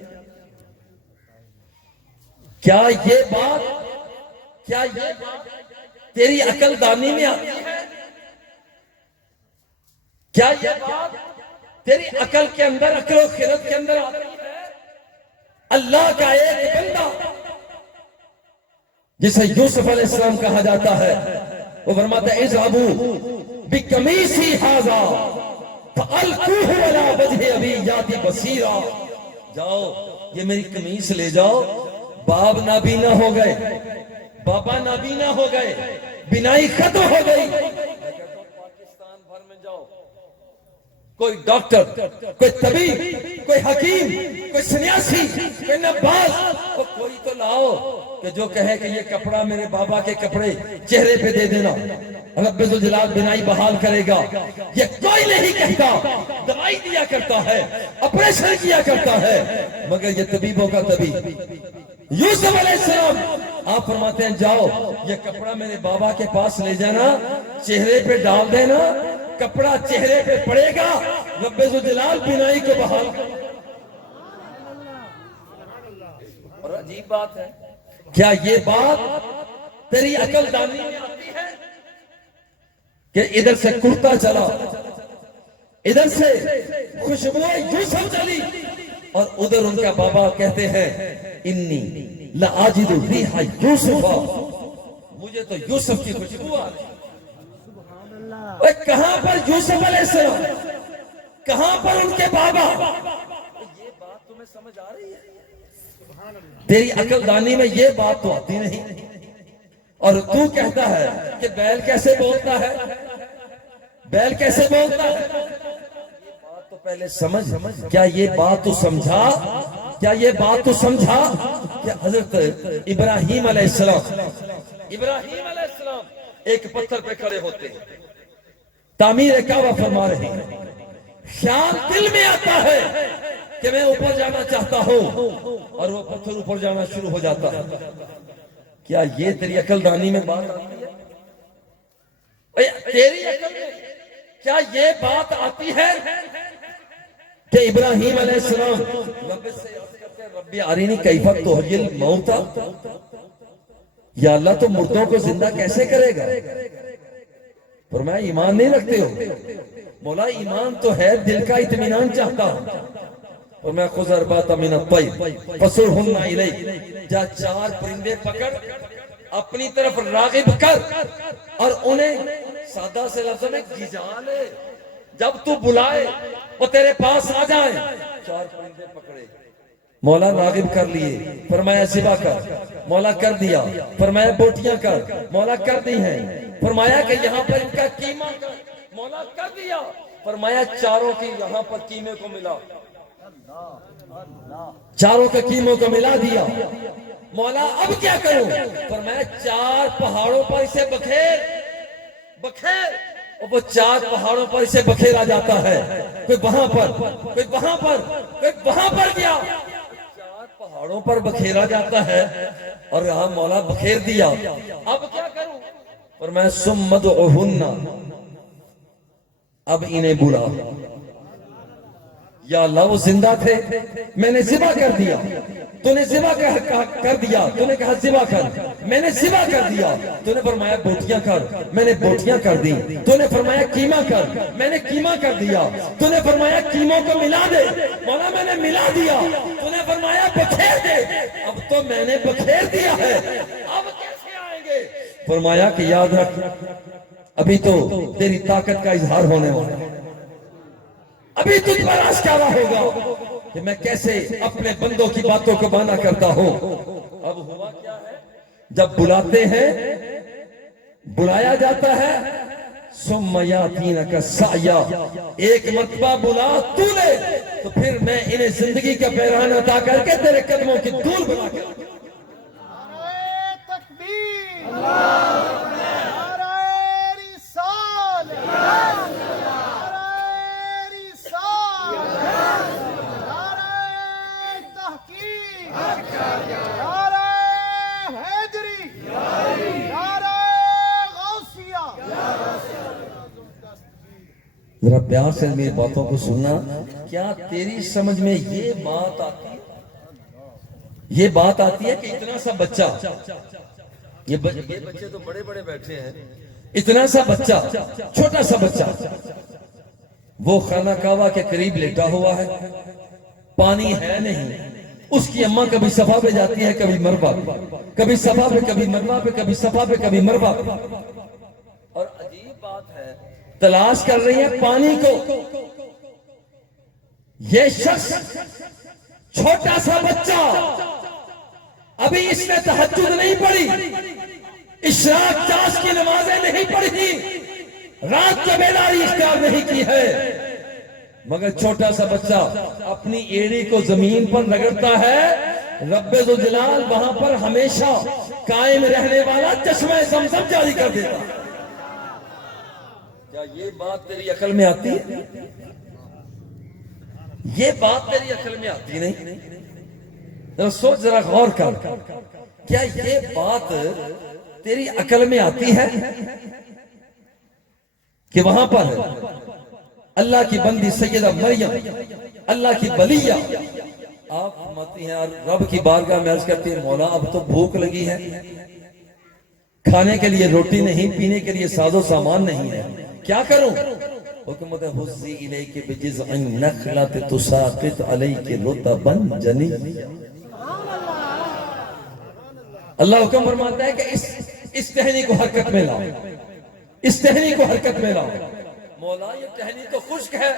کیا یہ بات تیری عقل دانی میں آتی ہے؟ کیا یہ بات تیری عقل کے اندر، عقل و خرد کے اندر آتی ہے؟ اللہ کا ایک بندہ جسے یوسف علیہ السلام کہا جاتا ہے، وہ فرماتا ہے اذهبوا بقمیصی ھذا فألقوہ علی وجہ ابی یاتی بصیرا۔ جاؤ یہ میری قمیص لے جاؤ، باپ نابینا ہو گئے، بابا نابینا ہو گئے، بینائی ختم ہو گئی۔ پاکستان بھر میں جاؤ، کوئی ڈاکٹر، کوئی طبیب، کوئی حکیم، کوئی سنیاسی، کوئی نباز، کوئی تو لاؤ کہ جو کہے کہ یہ کپڑا میرے بابا کے کپڑے چہرے پہ دے دینا، رب ذوالجلال بینائی بحال کرے گا۔ یہ کوئی نہیں کہتا، دوائی دیا کرتا ہے، آپریشن کیا کرتا ہے، مگر یہ طبیبوں کا طبیب یوسف علیہ السلام آپ فرماتے ہیں جاؤ یہ کپڑا میرے بابا کے پاس لے جانا، چہرے پہ ڈال دینا، کپڑا چہرے پہ پڑے گا، رب ذوالجلال بینائی کو بحال کرے گا۔ اور عجیب بات ہے، کیا یہ بات تیری عقل دانی میں آتی ہے کہ ادھر سے کرتا چلا، ادھر سے خوشبو یوسف چلی، اور ادھر ان کا بابا کہتے ہیں انی لآجد ریح یوسف، مجھے تو یوسف کی خوشبو آ رہی۔ کہاں پر یوسف علیہ السلام، کہاں پر ان کے بابا؟ یہ بات تمہیں سمجھ آ رہی ہے؟ تیری عقل دانی میں یہ بات تو آتی نہیں، اور تو کہتا ہے کہ بیل کیسے بولتا ہے، بیل کیسے بولتا ہے؟ یہ بات تو پہلے سمجھ، کیا یہ بات تو سمجھا، کیا یہ بات تو سمجھا کہ حضرت ابراہیم علیہ السلام ایک پتھر پہ کھڑے ہوتے ہیں، تعمیر کعبہ فرما رہے ہیں. خیال دل میں آتا ہے کہ میں اوپر جانا چاہتا ہوں اور وہ پتھر اوپر جانا شروع ہو جاتا ہے. کیا یہ تیری عقل دانی میں بات آتی ہے؟ تیری عقل میں کیا یہ بات آتی ہے کہ ابراہیم علیہ السلام رب سے عرض کرتے ہیں ربی ارینی کیف تحیی الموتى، یا اللہ تو مردوں کو زندہ کیسے کرے گا؟ فرمایا ایمان نہیں رکھتے ہو؟ مولا ایمان تو ہے، دل کا اطمینان چاہتا ہوں. فرمایا خذ اربعۃ من الطیر فصرهن الیک، جا 4 پرندے پکڑ اپنی طرف راغب کر اور انہیں سادہ سے لفظ میں گھجا لے، جب تو بلائے وہ تیرے پاس آ جائیں. 4 پرندے پکڑے، مولا راغب کر لیے، فرمایا ذبح کر، مولا کر دیا. فرمایا بوٹیاں کر، مولا کر دی ہیں. فرمایا کہ یہاں پر ان کا قیمہ کر، مولا کر دیا. فرمایا چاروں کی یہاں پر قیمے کو ملا، چاروں کے قیموں کو ملا دیا. مولا اب کیا کروں؟ فرمایا 4 پہاڑوں پر اسے بکھیر بکھیر. اور وہ 4 پہاڑوں پر اسے بکھیرا جاتا ہے، کوئی وہاں پر، کوئی وہاں پر، کوئی وہاں پر گیا. 4 پہاڑوں پر بکھیرا جاتا ہے اور یہاں مولا بکھیر دیا. اب کیا کروں؟ فرمایا ثم ادعوہن، اب انہیں بلا. یا اللہ وہ زندہ تھے، میں نے ذبح کر دیا، تو نے ذبح کر دیا، تو نے کہا ذبح کر، میں نے ذبح کر دیا. تو نے فرمایا بوٹیاں کر، میں نے بوٹیاں کر دی. تو نے فرمایا قیمہ کر، میں نے قیمہ کر دیا. تو نے فرمایا قیموں کو ملا دے، مولا میں نے ملا دیا. تو نے فرمایا بکھیر دے، اب تو میں نے بکھیر دیا ہے، اب کیسے آئیں گے؟ فرمایا کہ یاد رکھ ابھی تو تیری طاقت کا اظہار ہونے والا ہے، ابھی تجھ پر آشکارا ہوگا کہ میں کیسے اپنے بندوں کی باتوں کو مانا کرتا ہوں. اب ہوا کیا ہے؟ جب بلاتے ہیں، بلایا جاتا ہے، ثم یاتینک سعیا، ایک مرتبہ بلا تو لے تو پھر میں انہیں زندگی کا پیرہن عطا کر کے تیرے قدموں کی دھول بنا کے. نعرہ تکبیر، نعرہ رسالت، نعرہ رسالت، نعرہ تحقیق، نعرہ حیدری، نعرہ غوثیہ. ذرا پیار سے میری باتوں کو سننا. کیا تیری سمجھ میں یہ بات آتی ہے؟ یہ بات آتی ہے کہ اتنا سا بچہ، یہ بچے تو بڑے بڑے بیٹھے ہیں، اتنا سا بچہ، چھوٹا سا بچہ وہ خانہ کعبہ کے قریب لیٹا ہوا ہے، پانی ہے نہیں. اس کی اماں کبھی صفا پہ جاتی ہے، کبھی مروا پہ، کبھی صفا پہ، کبھی مروا پہ، کبھی صفا پہ، کبھی مروا پہ. اور عجیب بات ہے، تلاش کر رہی ہے پانی کو. یہ شخص چھوٹا سا بچہ، ابھی اس نے تہجد نہیں پڑھی، اشراق چاش کی نمازیں نہیں پڑھی، رات کو بیداری اختیار نہیں کی ہے، مگر چھوٹا سا بچہ اپنی ایڑی کو زمین پر رگڑتا ہے. رب ذوالجلال وہاں پر ہمیشہ قائم رہنے والا چشمہ زمزم جاری کر دیتا. کیا یہ بات تیری عقل میں آتی ہے؟ یہ بات تیری عقل میں آتی نہیں؟ ذرا سوچ، ذرا غور کر، کیا یہ بات تیری عقل میں آتی ہے کہ وہاں پر اللہ کی بندی سیدہ مریم، اللہ کی ولیہ، آپ فرماتی ہیں اور رب کی بارگاہ میں عرض کرتی ہیں مولا اب تو بھوک لگی ہے، کھانے کے لیے روٹی نہیں، پینے کے لیے ساز و سامان نہیں ہے، کیا کروں؟ حکمت حزی الیک بجذع النخلۃ تساقط علیک رطبا جنیا. اللہ حکم فرماتا ہے کہ اس ٹہنی کو حرکت میں لاؤ، اس ٹہنی کو حرکت میں لاؤ. مولا یہ ٹہنی تو خشک ہے،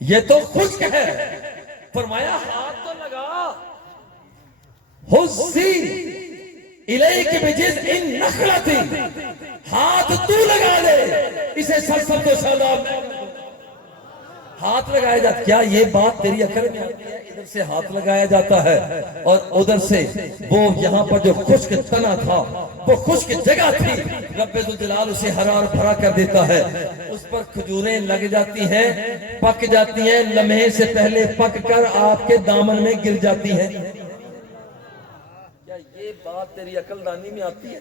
یہ تو خشک ہے. فرمایا ہاتھ تو لگا، حزی الیک بجذع النخلۃ، ہاتھ تو لگا دے اسے سرسبز و شاداب. ہاتھ لگایا جاتا. کیا یہ بات تیری عقل میں آتی ہے؟ ادھر سے ہاتھ لگایا جاتا ہے اور ادھر سے وہ یہاں پر جو خشک تنا تھا وہ خشک جگہ تھی، رب ذوالجلال اسے ہرا اور بھرا کر دیتا ہے، اس پر کھجوریں لگ جاتی ہیں، پک جاتی ہیں، لمحے سے پہلے پک کر آپ کے دامن میں گر جاتی ہیں۔ کیا یہ بات تیری عقل دانی میں آتی ہے؟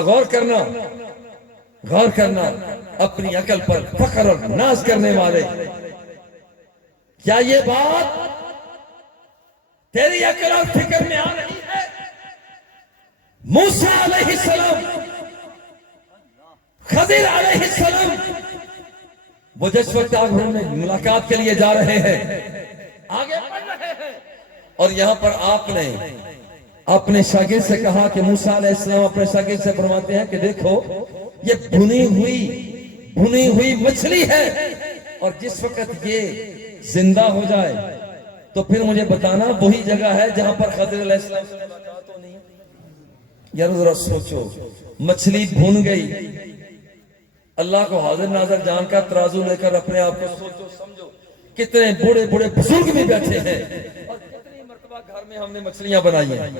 غور کرنا، غور کرنا، اپنی عقل پر فخر اور ناز کرنے والے، کیا یہ بات تیری عقل اور فکر میں آ رہی ہے؟ موسیٰ علیہ السلام، خضر علیہ السلام، وہ جس وقت آپ میں ملاقات کے لیے جا رہے ہیں، آگے بڑھ رہے ہیں، اور یہاں پر آپ نے اپنے شاگرد سے کہا کہ موسیٰ علیہ السلام اپنے شاگرد سے فرماتے ہیں کہ دیکھو یہ بھنی ہوئی مچھلی ہے، اور جس وقت یہ زندہ ہو جائے تو پھر مجھے بتانا وہی جگہ ہے جہاں پر خضر علیہ السلام سے ملاقات ہونی ہے۔ یار ذرا سوچو، مچھلی بھون گئی، اللہ کو حاضر ناظر جان کا ترازو لے کر اپنے آپ کو سوچو سمجھو، کتنے بڑے بڑے بزرگ بھی بیٹھے ہیں، اور کتنی مرتبہ گھر میں ہم نے مچھلیاں بنائی ہیں،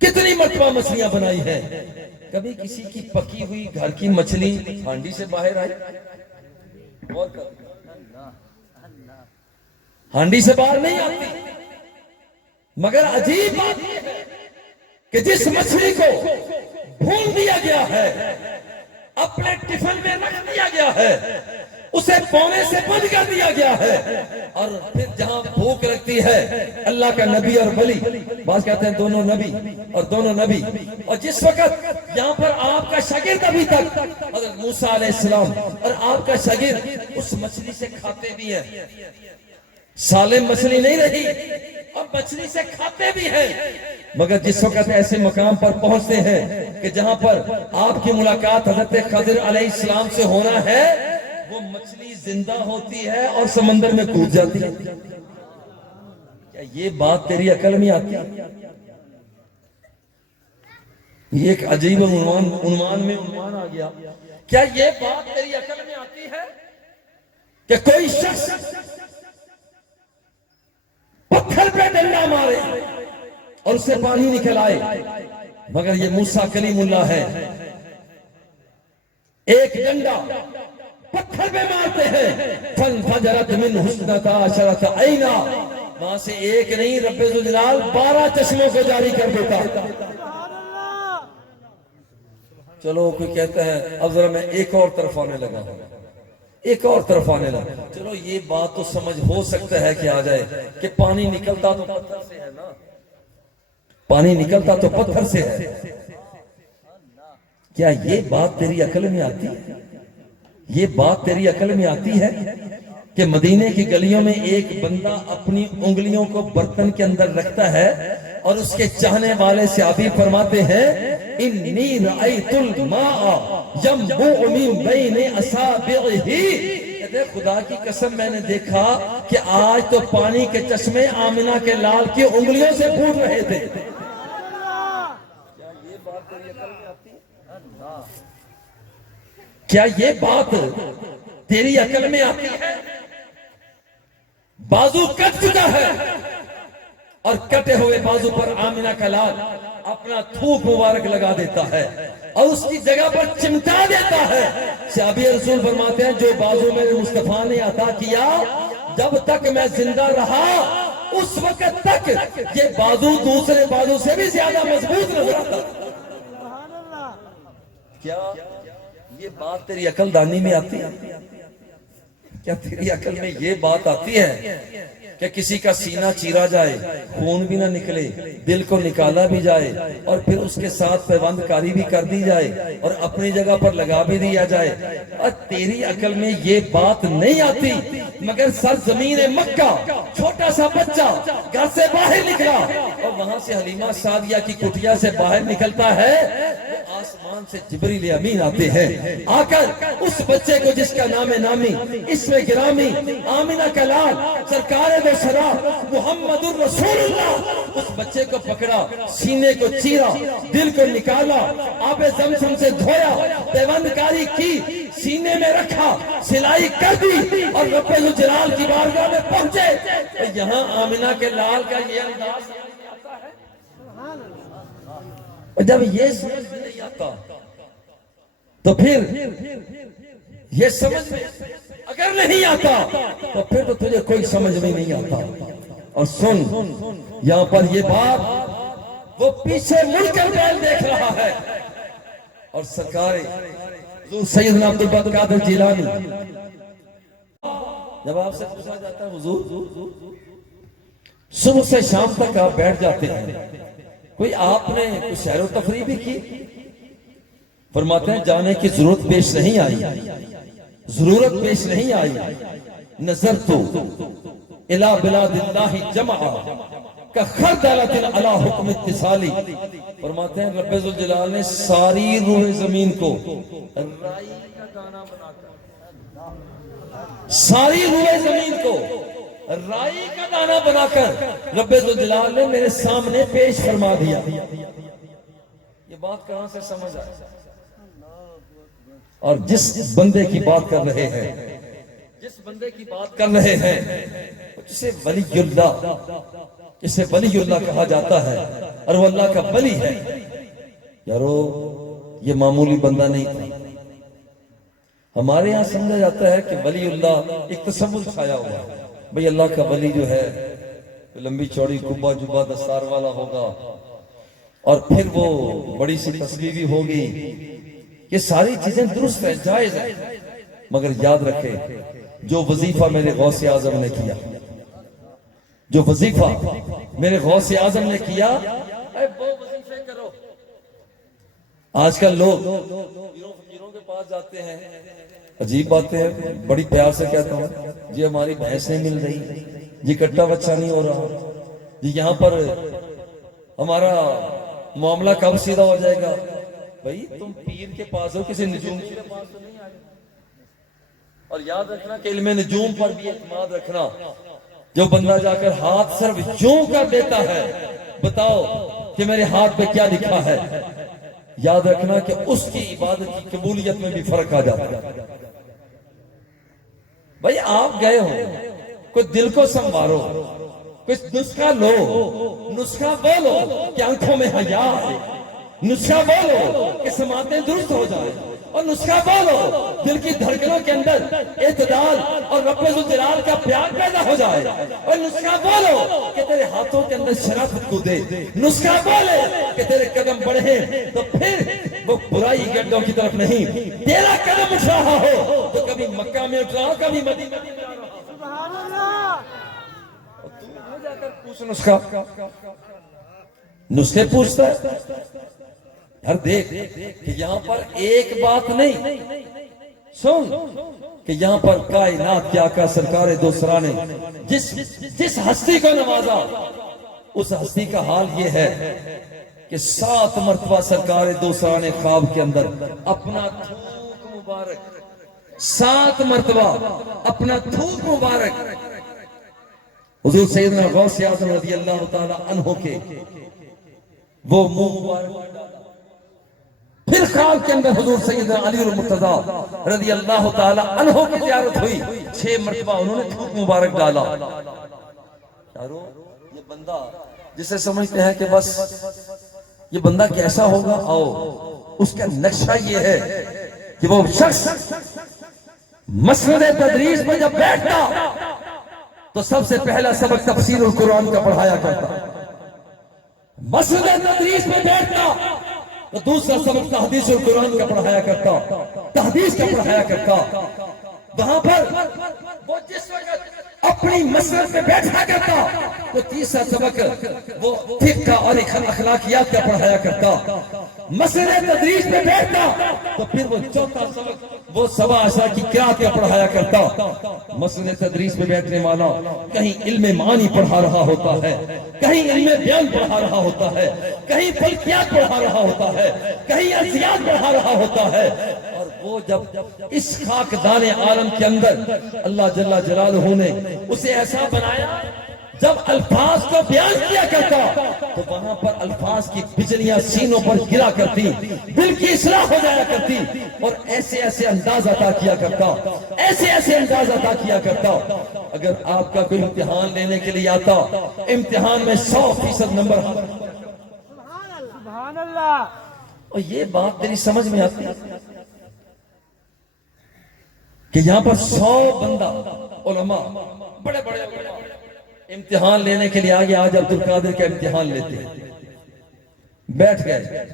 کتنی مرتبہ مچھلیاں بنائی ہیں، کبھی کسی کی پکی ہوئی گھر کی مچھلی ہانڈی سے باہر آئی؟ غور کر، ہانڈی سے باہر نہیں آتی، مگر عجیب بات یہ ہے کہ جس مچھلی کو بھون دیا گیا ہے، اپنے ٹفن میں رکھ دیا گیا ہے، اسے پونے سے بند کر دیا گیا ہے، اور پھر جہاں بھوک لگتی ہے اللہ کا نبی اور ولی، بعض کہتے ہیں دونوں نبی، اور جس وقت یہاں پر آپ کا شاگرد ابھی تک حضرت موسیٰ علیہ السلام اور آپ کا شاگرد اس مچھلی سے کھاتے بھی ہیں، سالم مچھلی نہیں رہی، اب مچھلی سے کھاتے بھی ہیں، مگر جس وقت ایسے مقام پر پہنچتے ہیں کہ جہاں پر آپ کی ملاقات حضرت خضر علیہ السلام سے ہونا ہے، وہ مچھلی زندہ ہوتی ہے اور سمندر میں کود جاتی ہے۔ کیا یہ بات تیری عقل میں آتی ہے؟ یہ ایک عجیب عنوان میں عنوان آ گیا، کیا یہ بات تیری عقل میں آتی ہے کہ کوئی شخص پتھر پہ ڈنڈا مارے اور اس سے پانی نکل آئے؟ مگر یہ موسیٰ کلیم اللہ ہے، ایک ڈنڈا پتھر پہ مارتے ہیں، فَانْفَجَرَتْ مِنْ حُسْنَتَا عَشَرَةَ عَيْنًا، وہاں سے ایک نہیں رب ذوالجلال 12 چشموں کو جاری کر دیتا۔ چلو کوئی کہتا ہے اب ذرا میں ایک اور طرف آنے لگا، چلو یہ بات تو سمجھ ہو سکتا ہے کہ آ جائے کہ پانی نکلتا تو پتھر سے ہے نا، پانی نکلتا تو پتھر سے ہے، کیا یہ بات تیری عقل میں آتی ہے؟ یہ بات تیری عقل میں آتی ہے کہ مدینے کی گلیوں میں ایک بندہ اپنی انگلیوں کو برتن کے اندر رکھتا ہے اور اس کے چاہنے والے صحابی فرماتے ہیں انی رأیت الماء ینبوع من بین اصابعہ، کہتے خدا کی قسم میں نے دیکھا کہ آج تو پانی کے چشمے آمنہ کے لال کی انگلیوں سے پھوٹ رہے تھے۔ کیا یہ بات تیری عقل میں آتی ہے؟ بازو کٹ چکا ہے اور کٹے ہوئے بازو پر آمنہ کا لال اپنا تھوک مبارک لگا دیتا ہے اور اس کی جگہ پر چمٹا دیتا ہے۔ صحابی رسول فرماتے ہیں جو بازو میرے مصطفیٰ نے عطا کیا، جب تک میں زندہ رہا اس وقت تک یہ بازو دوسرے بازو سے بھی زیادہ مضبوط نظر آتا۔ کیا یہ بات تیری عقل دانی میں آتی ہے؟ کیا تیری عقل میں یہ بات آتی ہے کہ کسی کا سینہ چیرا جائے، خون بھی نہ نکلے، دل کو نکالا بھی جائے اور پھر اس کے ساتھ پیوند کاری بھی کر دی جائے اور اپنی جگہ پر لگا بھی دیا جائے؟ اور تیری عقل میں یہ بات نہیں آتی، مگر سرزمین مکہ چھوٹا سا بچہ گھر سے باہر نکلا اور وہاں سے حلیمہ سعدیہ کی کٹیا سے باہر نکلتا ہے، آسمان سے جبریل امین آتے ہیں، آ کر اس بچے کو جس کا نام نامی اسم گرامی آمنہ کا لال سرکار دو سرا محمد الرسول اللہ، اس بچے کو پکڑا، سینے کو چیرا، دل کو نکالا، آب زمزم سے دھویا، پیوند کاری کی، سینے میں رکھا، سلائی کر دی اور رب ذوالجلال کی بارگاہ میں پہنچے۔ یہاں آمنہ کے لال کا یہ انداز اور جب یہ سمجھ میں نہیں آتا تو پھر یہ سمجھ میں اگر نہیں آتا تو پھر تو تجھے کوئی سمجھ میں نہیں آتا. اور سن یہاں پر یہ بات وہ پیچھے مڑ کر بیل دیکھ رہا ہے اور سرکار حضور سیدنا عبد القادر قادر جیلانی جب آپ سے پوچھا جاتا ہے حضور صبح سے شام تک آپ بیٹھ جاتے ہیں کوئی آپ نے کوئی سیر و تفریح بھی کی؟ فرماتے ہیں جانے کی ضرورت پیش نہیں آئی, ضرورت پیش نہیں آئی. نظر تو الى بلاد اللہ جمعہ کا خردلت علی حکم اتصالی. فرماتے ہیں رب ذوالجلال نے ساری روح زمین کو رائی کا دانہ بنا کر, ساری روح زمین کو رائی کا دانہ بنا کر رب ذوالجلال نے میرے سامنے پیش فرما دیا. یہ بات کہاں سے سمجھ آئی؟ اور جس بندے کی بات کر رہے ہیں, جس بندے کی بات کر رہے ہیں جسے ولی اللہ, اسے ولی اللہ کہا جاتا ہے اور وہ اللہ کا ولی ہے. یارو یہ معمولی بندہ نہیں تھا. ہمارے یہاں سمجھا جاتا ہے کہ ولی اللہ ایک تصور چھایا ہوا ہے, بھئی اللہ کا ولی جو ہے لمبی چوڑی کبا جبا دستار والا ہوگا اور پھر وہ بڑی سی تصویر بھی ہوگی. یہ ساری چیزیں درست ہیں, جائز ہیں, مگر یاد رکھے جو وظیفہ میرے غوث اعظم نے کیا, جو وظیفہ میرے غوث اعظم نے کیا وہ وظیفے کرو. آج کل لوگ فقیروں کے پاس جاتے ہیں, عجیب باتیں ہیں, بڑی پیار سے کہتا ہوں جی ہماری بھینس نہیں مل رہی, جی کٹا بچہ نہیں ہو رہا, جی یہاں پر ہمارا معاملہ کب سیدھا ہو جائے گا. بھئی تم پیر کے پاس ہو, کسی نجوم کے پاس تو نہیں آئے. اور یاد رکھنا کہ علم نجوم پر بھی اعتماد رکھنا. جو بندہ جا کر ہاتھ صرف یوں کر دیتا ہے, بتاؤ کہ میرے ہاتھ پہ کیا لکھا ہے, یاد رکھنا کہ اس کی عبادت کی قبولیت میں بھی فرق آ جاتا ہے. بھئی آپ گئے ہو, کوئی دل کو سنوارو, کوئی نسخہ لو, نسخہ وہ لو کہ آنکھوں میں حیا آئے, نسخہ وہ لو کہ سماعتیں درست ہو جائیں, اور نسخہ وہ لو دل کی دھڑکنوں کے اندر اعتدال اور رب ذوالجلال کا پیار پیدا ہو جائے, اور نسخہ وہ لو کہ تیرے ہاتھوں کے اندر شرافت کو دے, نسخہ وہ لے کہ تیرے قدم بڑھیں تو پھر وہ برائی گڈوں کی طرف نہیں, تیرا قدم اٹھ رہا ہو تو کبھی مکہ میں اٹھ رہا ہو, کبھی مدینہ میں اٹھ رہا ہو. سبحان اللہ. اور تو جا کر پوچھ نسخہ, نسخے پوچھتا ہے. ہر دیکھ کہ یہاں پر ایک بات نہیں, سن کہ یہاں پر کائنات کے آقا سرکار دو سرا نے جس ہستی کو نوازا, اس ہستی کا حال یہ ہے کہ 7 مرتبہ سرکار دو سرا نے خواب کے اندر اپنا تھوک مبارک, 7 مرتبہ اپنا تھوک مبارک حضور سیدنا غوث اعظم رضی اللہ تعالی عنہ کے وہ منہ مبارک. پھر خواب کے اندر حضور سیدنا علی المرتضیٰ رضی اللہ تعالی عنہ کی زیارت ہوئی, 6 مرتبہ انہوں نے تھوک مبارک ڈالا. یارو یہ بندہ جسے سمجھتے ہیں کہ بس یہ بندہ کیسا ہوگا, آؤ اس کا نقشہ یہ ہے کہ وہ شخص مسند تدریس میں جب بیٹھتا تو سب سے پہلا سبق تفسیر القرآن کا پڑھایا کرتا, مسند تدریس میں بیٹھتا تو دوسرا سبق تحدیث القرآن کا پڑھایا کرتا, تحدیث کا پڑھایا کرتا. وہاں پر وہ جس وقت اپنی مسجد میں بیٹھا کرتا تو تیسرا سبق وہ فقہ اور اخلاقیات کا پڑھایا کرتا. مسجد تدریس میں بیٹھتا تو پھر وہ چوتھا سبق وہ 17 کی قرات کا پڑھایا کرتا. مسجد تدریس میں بیٹھنے والا کہیں علم معانی پڑھا رہا ہوتا ہے, کہیں علم بیان پڑھا رہا ہوتا ہے, کہیں فلکیات پڑھا رہا ہوتا ہے, کہیں ارضیات پڑھا رہا ہوتا ہے. اور وہ جب اس خاکدان عالم کے اندر اللہ جل جلالہ نے اسے ایسا بنایا جب الفاظ کو بیان کیا کرتا تو وہاں پر الفاظ کی بجلیاں سینوں پر گرا کرتی, دل کی اصلاح ہو جایا کرتی, اور ایسے ایسے انداز عطا کیا کرتا, ایسے ایسے انداز عطا کیا کرتا. اگر آپ کا کوئی امتحان لینے کے لیے آتا, امتحان میں 100% نمبر اور یہ بات میری سمجھ میں آتی ہے کہ یہاں پر 100 بندہ علماء بڑے بڑے علماء امتحان لینے کے لیے آگے آج عبد القادر کا امتحان لیتے ہیں، بیٹھ گئے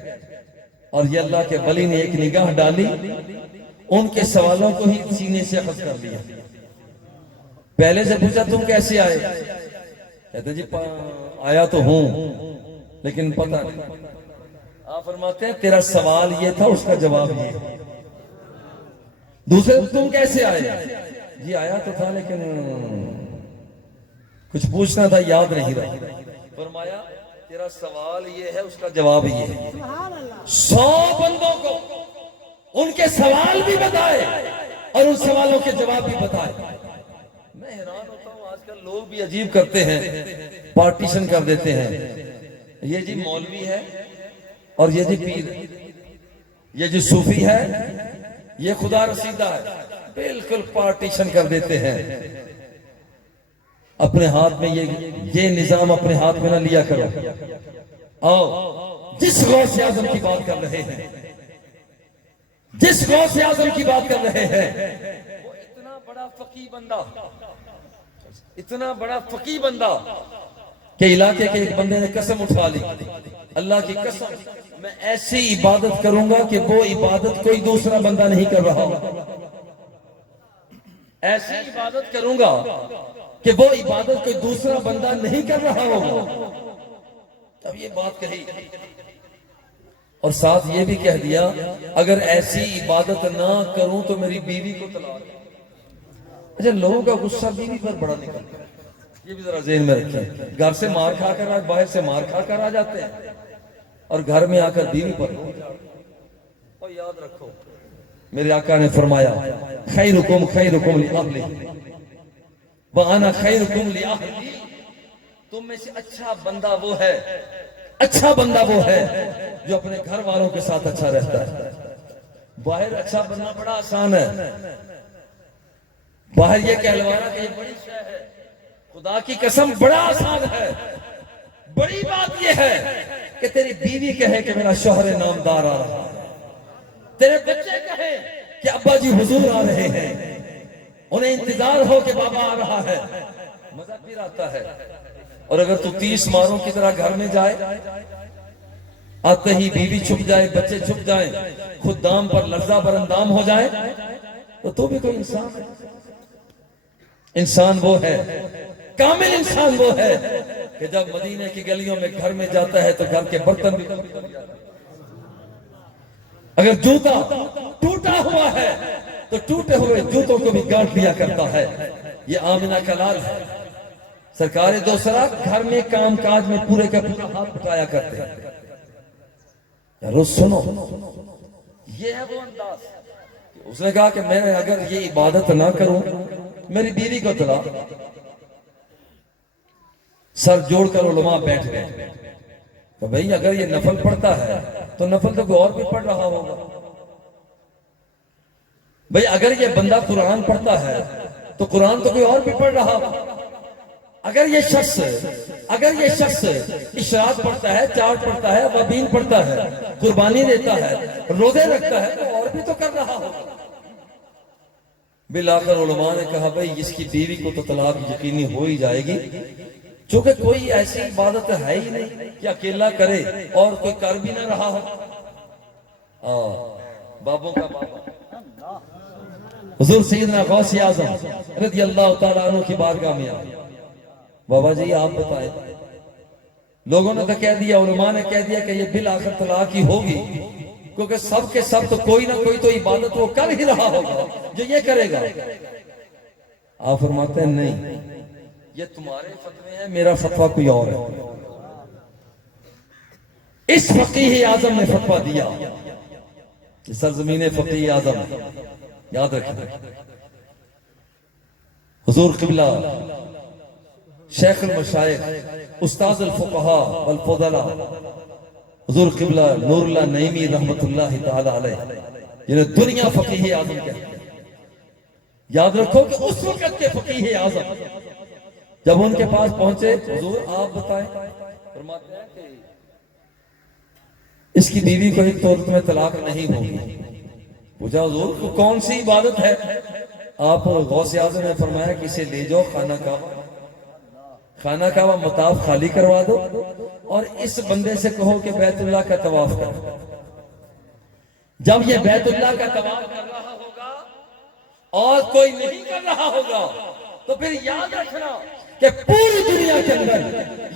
اور یہ اللہ کے ولی نے ایک نگاہ ڈالی، ان کے سوالوں کو ہی سینے سے اخذ کر لیا۔ پہلے سے پوچھا تم کیسے آئے؟ کہتے جی آیا تو ہوں لیکن پتہ نہیں۔ آپ فرماتے ہیں تیرا سوال یہ تھا، اس کا جواب یہ۔ دوسرے تم کیسے آئے؟ جی آیا تو تھا لیکن کچھ پوچھنا تھا، یاد نہیں رہا۔ فرمایا تیرا سوال یہ ہے، اس کا جواب یہ ہے۔ 100 بندوں کو ان کے سوال بھی بتائے اور ان سوالوں کے جواب بھی بتائے۔ میں حیران ہوتا ہوں، آج کل لوگ بھی عجیب کرتے ہیں، پارٹیشن کر دیتے ہیں، یہ جی مولوی ہے اور یہ جی پیر ہے، یہ جی صوفی ہے، یہ خدا رسیدہ ہے، بالکل پارٹیشن کر دیتے ہیں۔ اپنے ہاتھ میں یہ نظام اپنے ہاتھ میں نہ لیا کرو۔ آؤ جس غوث اعظم کی بات کر رہے ہیں، جس غوث اعظم کی بات کر رہے ہیں، وہ اتنا بڑا فقیہ بندہ، اتنا بڑا فقیہ بندہ کہ علاقے کے ایک بندے نے قسم اٹھا لی، اللہ کی قسم میں ایسی عبادت کروں گا کہ وہ عبادت کوئی دوسرا بندہ نہیں کر رہا ہو، ایسی عبادت کروں گا کہ وہ عبادت کوئی دوسرا بندہ نہیں کر رہا ہوگا۔ تب یہ بات کہی اور ساتھ یہ بھی کہہ دیا اگر ایسی عبادت نہ کروں تو میری بیوی کو طلاق۔ اچھا لوگوں کا غصہ بیوی پر بڑا نکلتا ہے، یہ بھی ذرا ذہن میں رکھیں۔ گھر سے مار کھا کر باہر سے مار کھا کر آ جاتے ہیں اور گھر میں آ کر بیوی پر۔ اور یاد رکھو میرے آقا نے فرمایا خیرکم خیرکم لأہلہ وَأَنَا خَيْرُكُمْ لِأَهْلِي، تم میں سے اچھا بندہ وہ ہے، اچھا بندہ وہ ہے جو اپنے گھر والوں کے ساتھ اچھا رہتا ہے۔ باہر اچھا بننا بڑا آسان ہے، باہر یہ کہلوانا کہ یہ بڑی شے ہے، خدا کی قسم بڑا آسان ہے۔ بڑی بات یہ ہے کہ تیری بیوی کہے کہ میرا شوہر نامدار آ رہا ہے، تیرے بچے کہے کہ ابا جی حضور آ رہے ہیں، انہیں انتظار ہو کہ بابا آ رہا ہے، مزہ پھر آتا ہے۔ اور اگر تو 30 ماروں کی طرح گھر میں جائے، آتے ہی بیوی چھپ جائے، بچے چھپ جائیں، خود دام پر لرزہ بر اندام ہو جائے، تو بھی کوئی انسان ہے۔ انسان وہ ہے، کامل انسان وہ ہے کہ جب مدینے کی گلیوں میں گھر میں جاتا ہے تو گھر کے برتن بھی اگر جوتا ٹوٹا ہوا ہے تو ٹوٹے ہوئے جوتوں کو بھی گاڑ دیا کرتا ہے۔ یہ آمنہ کا لال ہے۔ سرکار دو سرا گھر میں کام کاج میں پورے کا پورا ہاتھ بٹایا کرتے ہیں۔ یارو سنو، یہ ہے وہ انداز۔ اس نے کہا کہ میں اگر یہ عبادت نہ کروں میری بیوی کو طلاق۔ سر جوڑ کر علماء بیٹھ گئے تو بھئی اگر یہ نفل پڑھتا ہے تو نفل تو کوئی اور بھی پڑھ رہا ہوگا، بھئی اگر یہ بندہ قرآن پڑھتا ہے تو قرآن تو کوئی اور بھی پڑھ رہا ہوگا، اگر یہ شخص اشراق پڑھتا ہے، چارٹ پڑھتا ہے، وابین پڑھتا ہے، قربانی دیتا ہے، روزے رکھتا ہے تو اور بھی تو کر رہا ہوگا۔ بالآخر علماء نے کہا بھئی اس کی بیوی کو تو طلاق یقینی ہو ہی جائے گی، چونکہ کوئی ایسی عبادت ہے ہی نہیں کہ اکیلا کرے اور کوئی کر بھی نہ رہا ہو۔ بابوں کا بابا حضور سیدنا غوث اعظم رضی اللہ تعالیٰ عنہ کی بارگاہ میں آئے، بابا جی آپ بتائیں۔ لوگوں نے تو کہہ دیا، علماء نے کہہ دیا کہ یہ بالآخر طلاق ہی ہوگی، کیونکہ سب کے سب تو کوئی نہ کوئی تو عبادت وہ کر ہی رہا ہوگا جو یہ کرے گا۔ آپ فرماتے ہیں نہیں، یہ تمہارے فتوے ہیں، میرا فتویٰ کوئی اور ہے۔ اس فقیہ اعظم نے فتویٰ دیا، سرزمین فقیہ اعظم، یاد رکھیں حضور قبلہ شیخ المشائخ استاذ الفقہاء والفضلاء حضور قبلہ نور اللہ نعیمی رحمت اللہ تعالی علیہ، جنہیں دنیا فقیہ اعظم کہتے ہیں۔ یاد رکھو کہ اس وقت کے فقیہ اعظم جب ان کے پاس پہنچے، حضور آپ بتائیں، فرماتے ہیں کہ اس کی بیوی کو ایک طور میں طلاق نہیں ہوگی. پوچھا حضور کو کون سی عبادت ہے؟ آپ غوث اعظم نے فرمایا کہ اسے لے جاؤ خانہ کعبہ مطاف خالی کروا دو اور اس بندے سے کہو کہ بیت اللہ کا طواف کرو. جب یہ بیت اللہ کا طواف کر رہا ہوگا اور کوئی نہیں کر رہا ہوگا تو پھر یاد رکھنا کہ پوری دنیا کے اندر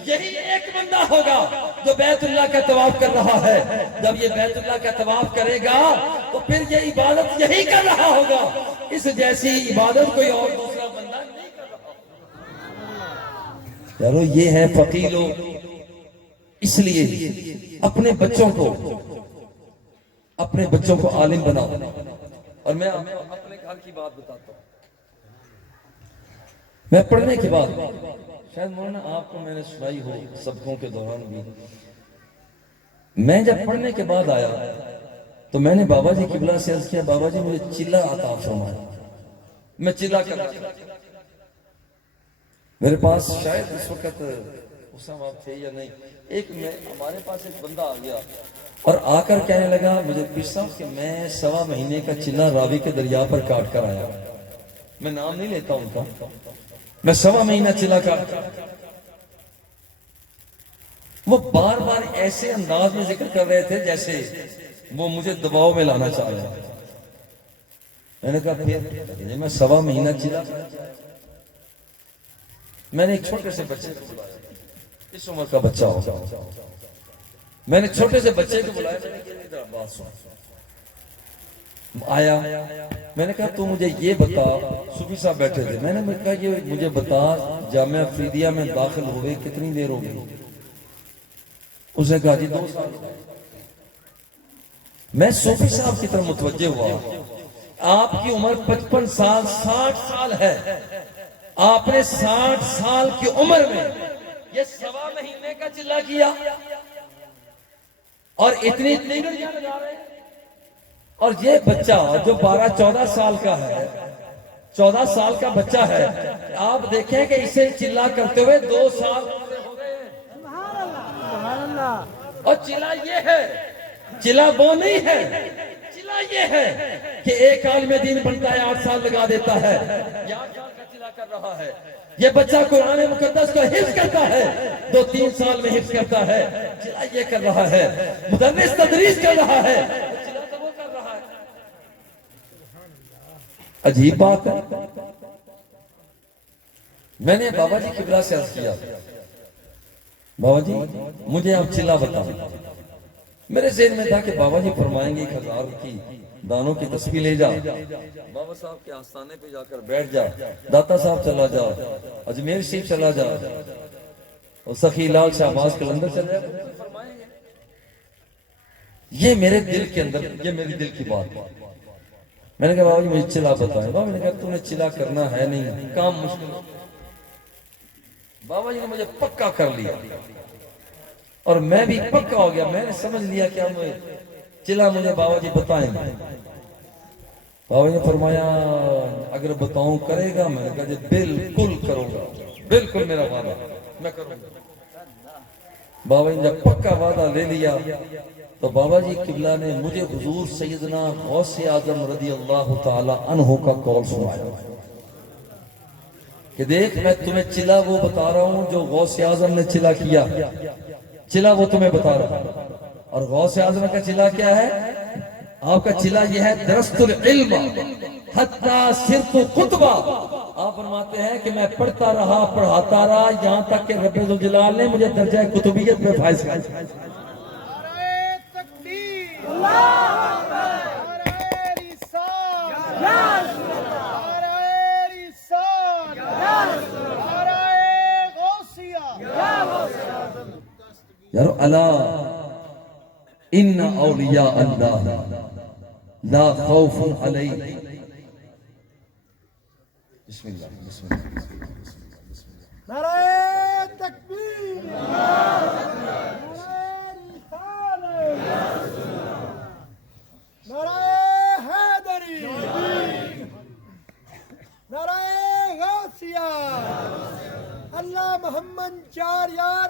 یہی ایک بندہ ہوگا جو بیت اللہ کا طواف کر رہا ہے. جب یہ بیت اللہ کا طواف کرے گا تو پھر یہ عبادت یہی کر رہا ہوگا. اس جیسی عبادت کوئی اور دوسرا بندہ نہیں کر رہا. یارو یہ ہے فقیر لوگ. اس لیے اپنے بچوں کو عالم بناؤ. اور میں اپنے گھر کی بات بتاتا ہوں. میں پڑھنے کے بعد شاید مولانا آپ کو میں نے سنائی ہو سبقوں کے دوران بھی. میں جب پڑھنے کے بعد آیا تو میں نے بابا جی قبلہ سے عرض کیا بابا جی مجھے چلہ عطا فرمائے. میں چلہ کر رہا تھا. میرے پاس شاید اس وقت اسامہ آپ تھے یا نہیں. ہمارے پاس ایک بندہ آ گیا اور آ کر کہنے لگا مجھے پچھتا کہ میں 1.25 مہینے کا چلہ راوی کے دریا پر کاٹ کر آیا. میں نام نہیں لیتا ان کا. میں 1.25 مہینہ چلا کر وہ بار بار ایسے انداز میں ذکر کر رہے تھے جیسے وہ مجھے دباؤ میں لانا چاہ رہے ہیں. میں نے کہا پھر میں 1.25 مہینہ چلا. میں نے ایک چھوٹے سے بچے کو بلایا, اس عمر کا بچہ ہوگا. میں نے چھوٹے سے بچے کو بلایا. میں نے کہا ادھر بات سن. آیا. میں نے کہا تو مجھے یہ بتا. صوفی صاحب بیٹھے تھے. میں نے کہا یہ مجھے بتا جامعہ فریدیہ میں داخل ہوئے کتنی دیر ہو گئی؟ اس نے کہا جی 2 سال. میں صوفی صاحب کی طرف متوجہ ہوا. آپ کی عمر 55 سال 60 سال ہے. آپ نے 60 سال کی عمر میں یہ 1.25 مہینے کا چلہ کیا اور اتنی گھڑیاں لگا رہے ہیں. اور یہ بچہ جو 12-14 سال کا ہے, 14 سال کا بچہ ہے, آپ دیکھیں کہ اسے چلہ کرتے ہوئے 2 سال ہو گئے ہیں. اور چلہ یہ ہے, چلہ وہ نہیں ہے. چلہ یہ ہے کہ ایک عالم دین بنتا ہے 8 سال لگا دیتا ہے. یا کا چلہ کر رہا ہے. یہ بچہ قرآن مقدس کو حفظ کرتا ہے, 2-3 سال میں حفظ کرتا ہے. چلہ یہ کر رہا ہے. مدرس تدریس کر رہا ہے. عجیب بات ہے. میں نے بابا جی قبلہ سے عرض کیا بابا جی مجھے آپ چلہ بتائیں. میرے ذہن میں تھا کہ بابا جی فرمائیں گے 1000 کی دانوں کی تسبیح لے جا, بابا صاحب کے آستانے پہ جا کر بیٹھ جا, داتا صاحب چلا جا, اجمیر شریف چلا جا, اور سخی لال شہباز قلندر چلا جا. یہ میرے دل کے اندر, یہ میری دل کی بات. میں نے کہا بابا جی مجھے چلہ بتائیں. بابا نے کہا تو نے چلہ کرنا ہے نہیں, کام مشکل. بابا جی نے مجھے پکا کر لیا اور میں بھی پکا ہو گیا. میں نے سمجھ لیا کہ چلہ مجھے بابا جی بتائیں. بابا جی نے فرمایا اگر بتاؤں کرے گا؟ میں نے کہا جی بالکل کروں گا, بالکل میرا وعدہ میں کروں گا. بابا جی نے جب پکا وعدہ لے لیا تو بابا جی قبلہ نے مجھے حضور سیدنا غوث اعظم رضی اللہ تعالی عنہ کا قول سنایا کہ دیکھ میں تمہیں چلہ وہ بتا رہا ہوں جو غوث اعظم نے چلہ کیا. چلہ وہ تمہیں بتا رہا ہوں. اور غوث اعظم کا چلہ کیا ہے؟ آپ کا چلہ یہ ہے درست العلم حتی صرت قطبہ. آپ فرماتے ہیں کہ میں پڑھتا رہا پڑھاتا رہا یہاں تک کہ رب ذوالجلال نے مجھے درجہ قطبیت میں فائز کیا. یارو الا ان اولیاء اللہ لا خوف علیہم. بسم اللہ بسم اللہ. نعرہ تکبیر, نعرہ حیدری, نعرہ غوثیہ. اللہ محمد 4 یار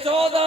14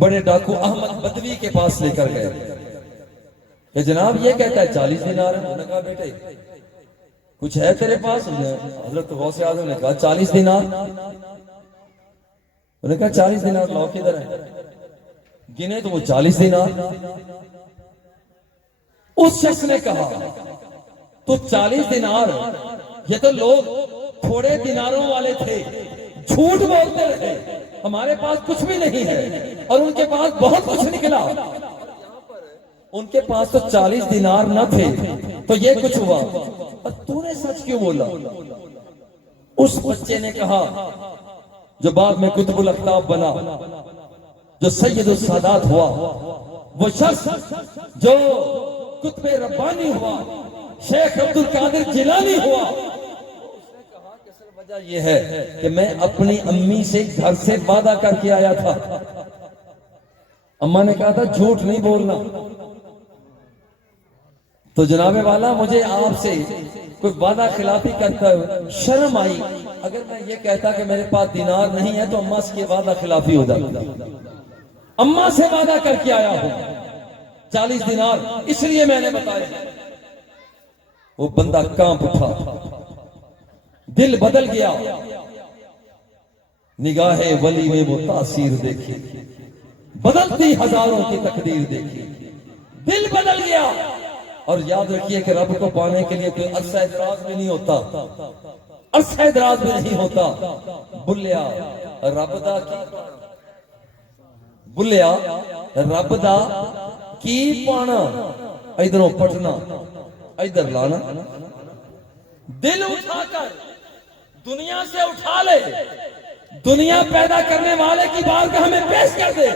بڑے ڈاکو احمد بدوی کے پاس لے کر گئے کہ جناب یہ کہتا ہے 40 دینار ہے. انہوں نے کہا بیٹے کچھ ہے تیرے پاس؟ حضرت غوث اعظم نے کہا 40 دینار. انہوں نے کہا 40 دینار لاؤ کدھر ہے؟ گنے تو وہ 40 دینار. اس شخص نے کہا تو 40 دینار، یہ تو لوگ تھوڑے دیناروں والے تھے، جھوٹ بولتے رہے، ہمارے پاس کچھ بھی نہیں ہے، اور ان کے پاس بہت کچھ نکلا. ان کے پاس تو 40 دینار نہ تھے تو یہ کچھ ہوا، اور تو نے سچ کیوں بولا؟ اس بچے نے کہا جو بعد میں قطب الاقطاب بنا، جو سید السادات ہوا، وہ شخص جو قطب ربانی ہوا، شیخ عبد القادر جیلانی ہوا. اس نے کہا کہ اصل وجہ یہ ہے کہ میں اپنی امی سے گھر سے وعدہ کر کے آیا تھا. اماں نے کہا تھا جھوٹ نہیں بولنا. تو جناب والا مجھے آپ سے کوئی وعدہ خلافی کرتا ہے شرم آئی. اگر میں یہ کہتا کہ میرے پاس دینار نہیں ہے تو اماں سے وعدہ خلافی ہو جاتا. اماں سے وعدہ کر کے آیا ہوں 40 دینار، اس لیے میں نے بتایا. وہ بندہ کانپ اٹھا، دل بدل گیا. نگاہ ولی میں وہ تاثیر دیکھی، بدلتی ہزاروں کی تقدیر دیکھی، دل بدل گیا. اور یاد رکھیے کہ رب کو پانے کے لیے کوئی عرصہ دراز بھی نہیں ہوتا، عرصہ دراز بھی نہیں ہوتا. بلیا رب دا کی بلیا رب دا کی پانا، ادھروں پٹنا ادھر لانا. دل اٹھا کر دنیا سے اٹھا لے، دنیا پیدا کرنے والے کی بارگاہ میں پیش کر دے.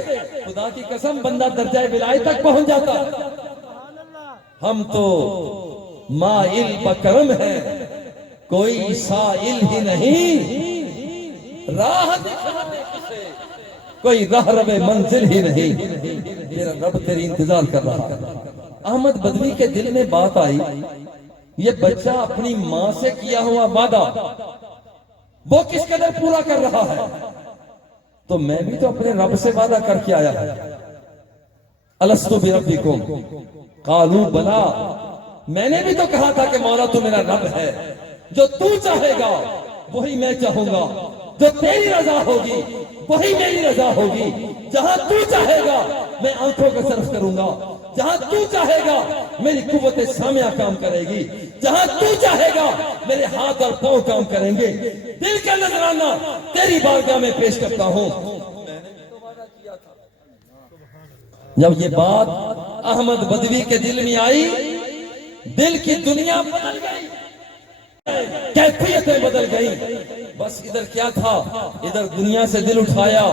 خدا کی قسم بندہ درجہ ولایت تک پہنچ جاتا. ہم تو مائل بکرم ہے، کوئی سائل ہی نہیں. راہ دکھانے کسے کوئی راہ رب منزل ہی نہیں. تیرا رب تیری انتظار کر رہا ہے. احمد بدوی کے دل میں بات آئی، یہ بچہ اپنی ماں سے کیا ہوا وعدہ وہ کس قدر پورا کر رہا ہے، تو میں بھی تو اپنے رب سے وعدہ کر کے آیا. الستو بربکم قالوا بلا، میں نے بھی تو کہا تھا کہ مولا تو میرا رب ہے، جو تو چاہے گا وہی میں چاہوں گا، جو تیری رضا ہوگی وہی میری رضا ہوگی. جہاں تو چاہے گا میں آنکھوں کا صرف کروں گا، جہاں تو چاہے گا میری قوت سامعہ کام کرے گی، جہاں تو چاہے گا میرے ہاتھ اور پاؤں کام کریں گے. دل کا نذرانہ تیری بارگاہ میں پیش کرتا ہوں. جب یہ بات احمد بدوی کے دل میں آئی، دل کی دنیا بدل گئی، کیفیتیں بدل گئی. بس ادھر کیا تھا، ادھر دنیا سے دل اٹھایا،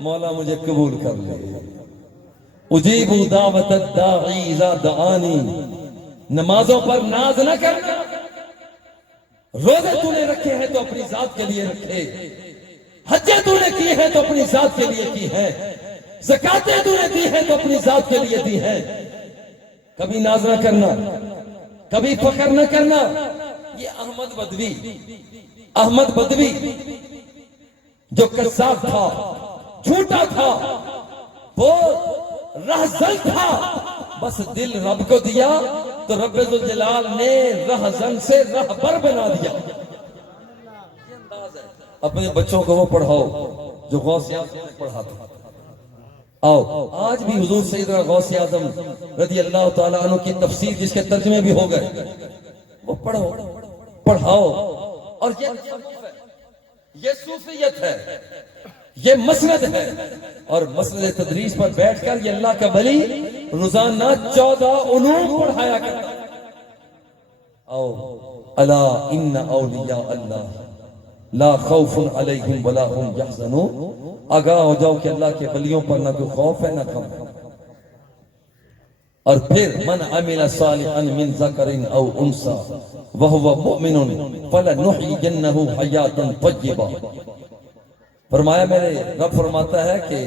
مولا مجھے قبول کر لے. اجیب دعوت الداعی اذا دعانی. نمازوں پر ناز نہ کرنا، روزے تو نے رکھے ہیں تو اپنی ذات کے لیے رکھے، حجیں تو نے کی ہیں تو اپنی ذات کے لیے کی ہیں، زکاتیں تو نے دی ہیں تو اپنی ذات کے لیے دی ہیں. کبھی ناز نہ کرنا، کبھی فخر نہ کرنا. یہ احمد بدوی جو کذاب تھا، جھوٹا تھا، وہ رہزن تھا، بس دل رب کو دیا تو رب ذوالجلال نے رہزن سے رہبر بنا دیا. اپنے بچوں کو وہ پڑھاؤ جو غوث اعظم نے پڑھا تھا. آؤ آج بھی حضور سیدنا غوث اعظم رضی اللہ تعالیٰ عنہ کی تفسیر جس کے ترجمے بھی ہو گئے، وہ پڑھو، پڑھاؤ. اور یہ صوفیت ہے، یہ مسند ہے. اور مسند تدریس پر بیٹھ کر یہ اللہ کا ولی روزانہ 14 علوم پڑھایا کرتا. آؤ الا ان اولیاء اللہ لا خوف علیہم ولا هم یحزنون. آگاہ ہو جاؤ کہ اللہ کے ولیوں پر نہ کوئی خوف ہے نہ غم. اور پھر من عمل صالحا من ذکر او انثى وهو مؤمن فلنحيينه حیاتا طیبہ. فرمایا میرے رب فرماتا ہے کہ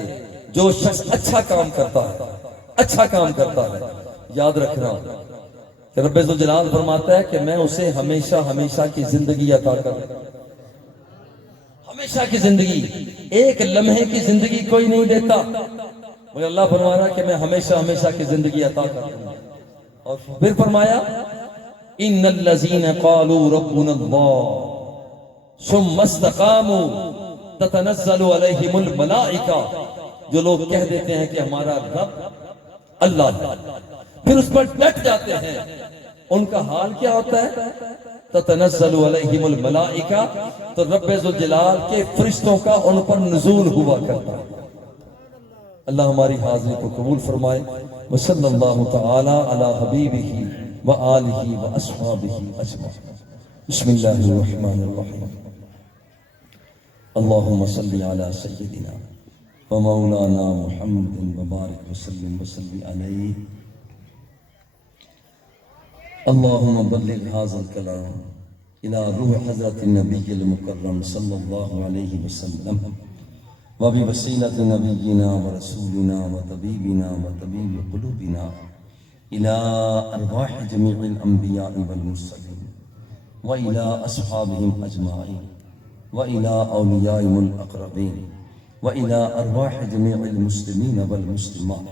جو شخص اچھا کام کرتا ہے، اچھا کام کرتا ہے، یاد رکھنا کہ رب ذوالجلال فرماتا ہے کہ میں اسے ہمیشہ ہمیشہ کی زندگی عطا کروں. ہمیشہ کی زندگی، ایک لمحے کی زندگی کوئی نہیں دیتا. اور اللہ فرما رہا کہ میں ہمیشہ ہمیشہ کی زندگی عطا کرتا ہوں. اور پھر فرمایا ان الذين قالوا ربنا الله ثم استقاموا تتنزل عليهم الملائکہ، جو لوگ کہہ دیتے ہیں کہ ہمارا رب اللہ ہے پھر اس پر ڈٹ جاتے ہیں، ان کا حال کیا ہوتا ہے؟ تتنزل علیہم الملائکہ، تو رب ذوالجلال کے فرشتوں کا ان پر نزول ہوا کرتا ہے. اللہ ہماری حاضری کو قبول فرمائے. وصلی اللہ تعالی علی حبیبہ وآلہ واصحابہ اجمعین. بسم اللہ الرحمن الرحیم. اللہم صلی علی سیدنا ومولانا محمد وبارک وسلم وسلم علیہ. اللہم بلغ هذا الكلام الى روح حضرت النبی المکرم صلی اللہ علیہ وسلم وبوسیلۃ نبینا ورسولنا وطبیبنا وطبیب قلوبنا الى ارواح جمیع الانبیاء والمرسلین والى اصحابہم اجمعین والى اولیائهم الاقربین والى ارواح جمیع المسلمین والمسلمات.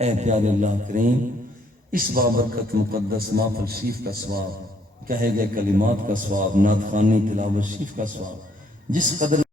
اے پیارے اللہ کریم، اس بابرکت مقدس محفل شریف کا ثواب، کہے گئے کلمات کا ثواب، نعت خوانی تلاوت شریف کا ثواب، جس قدر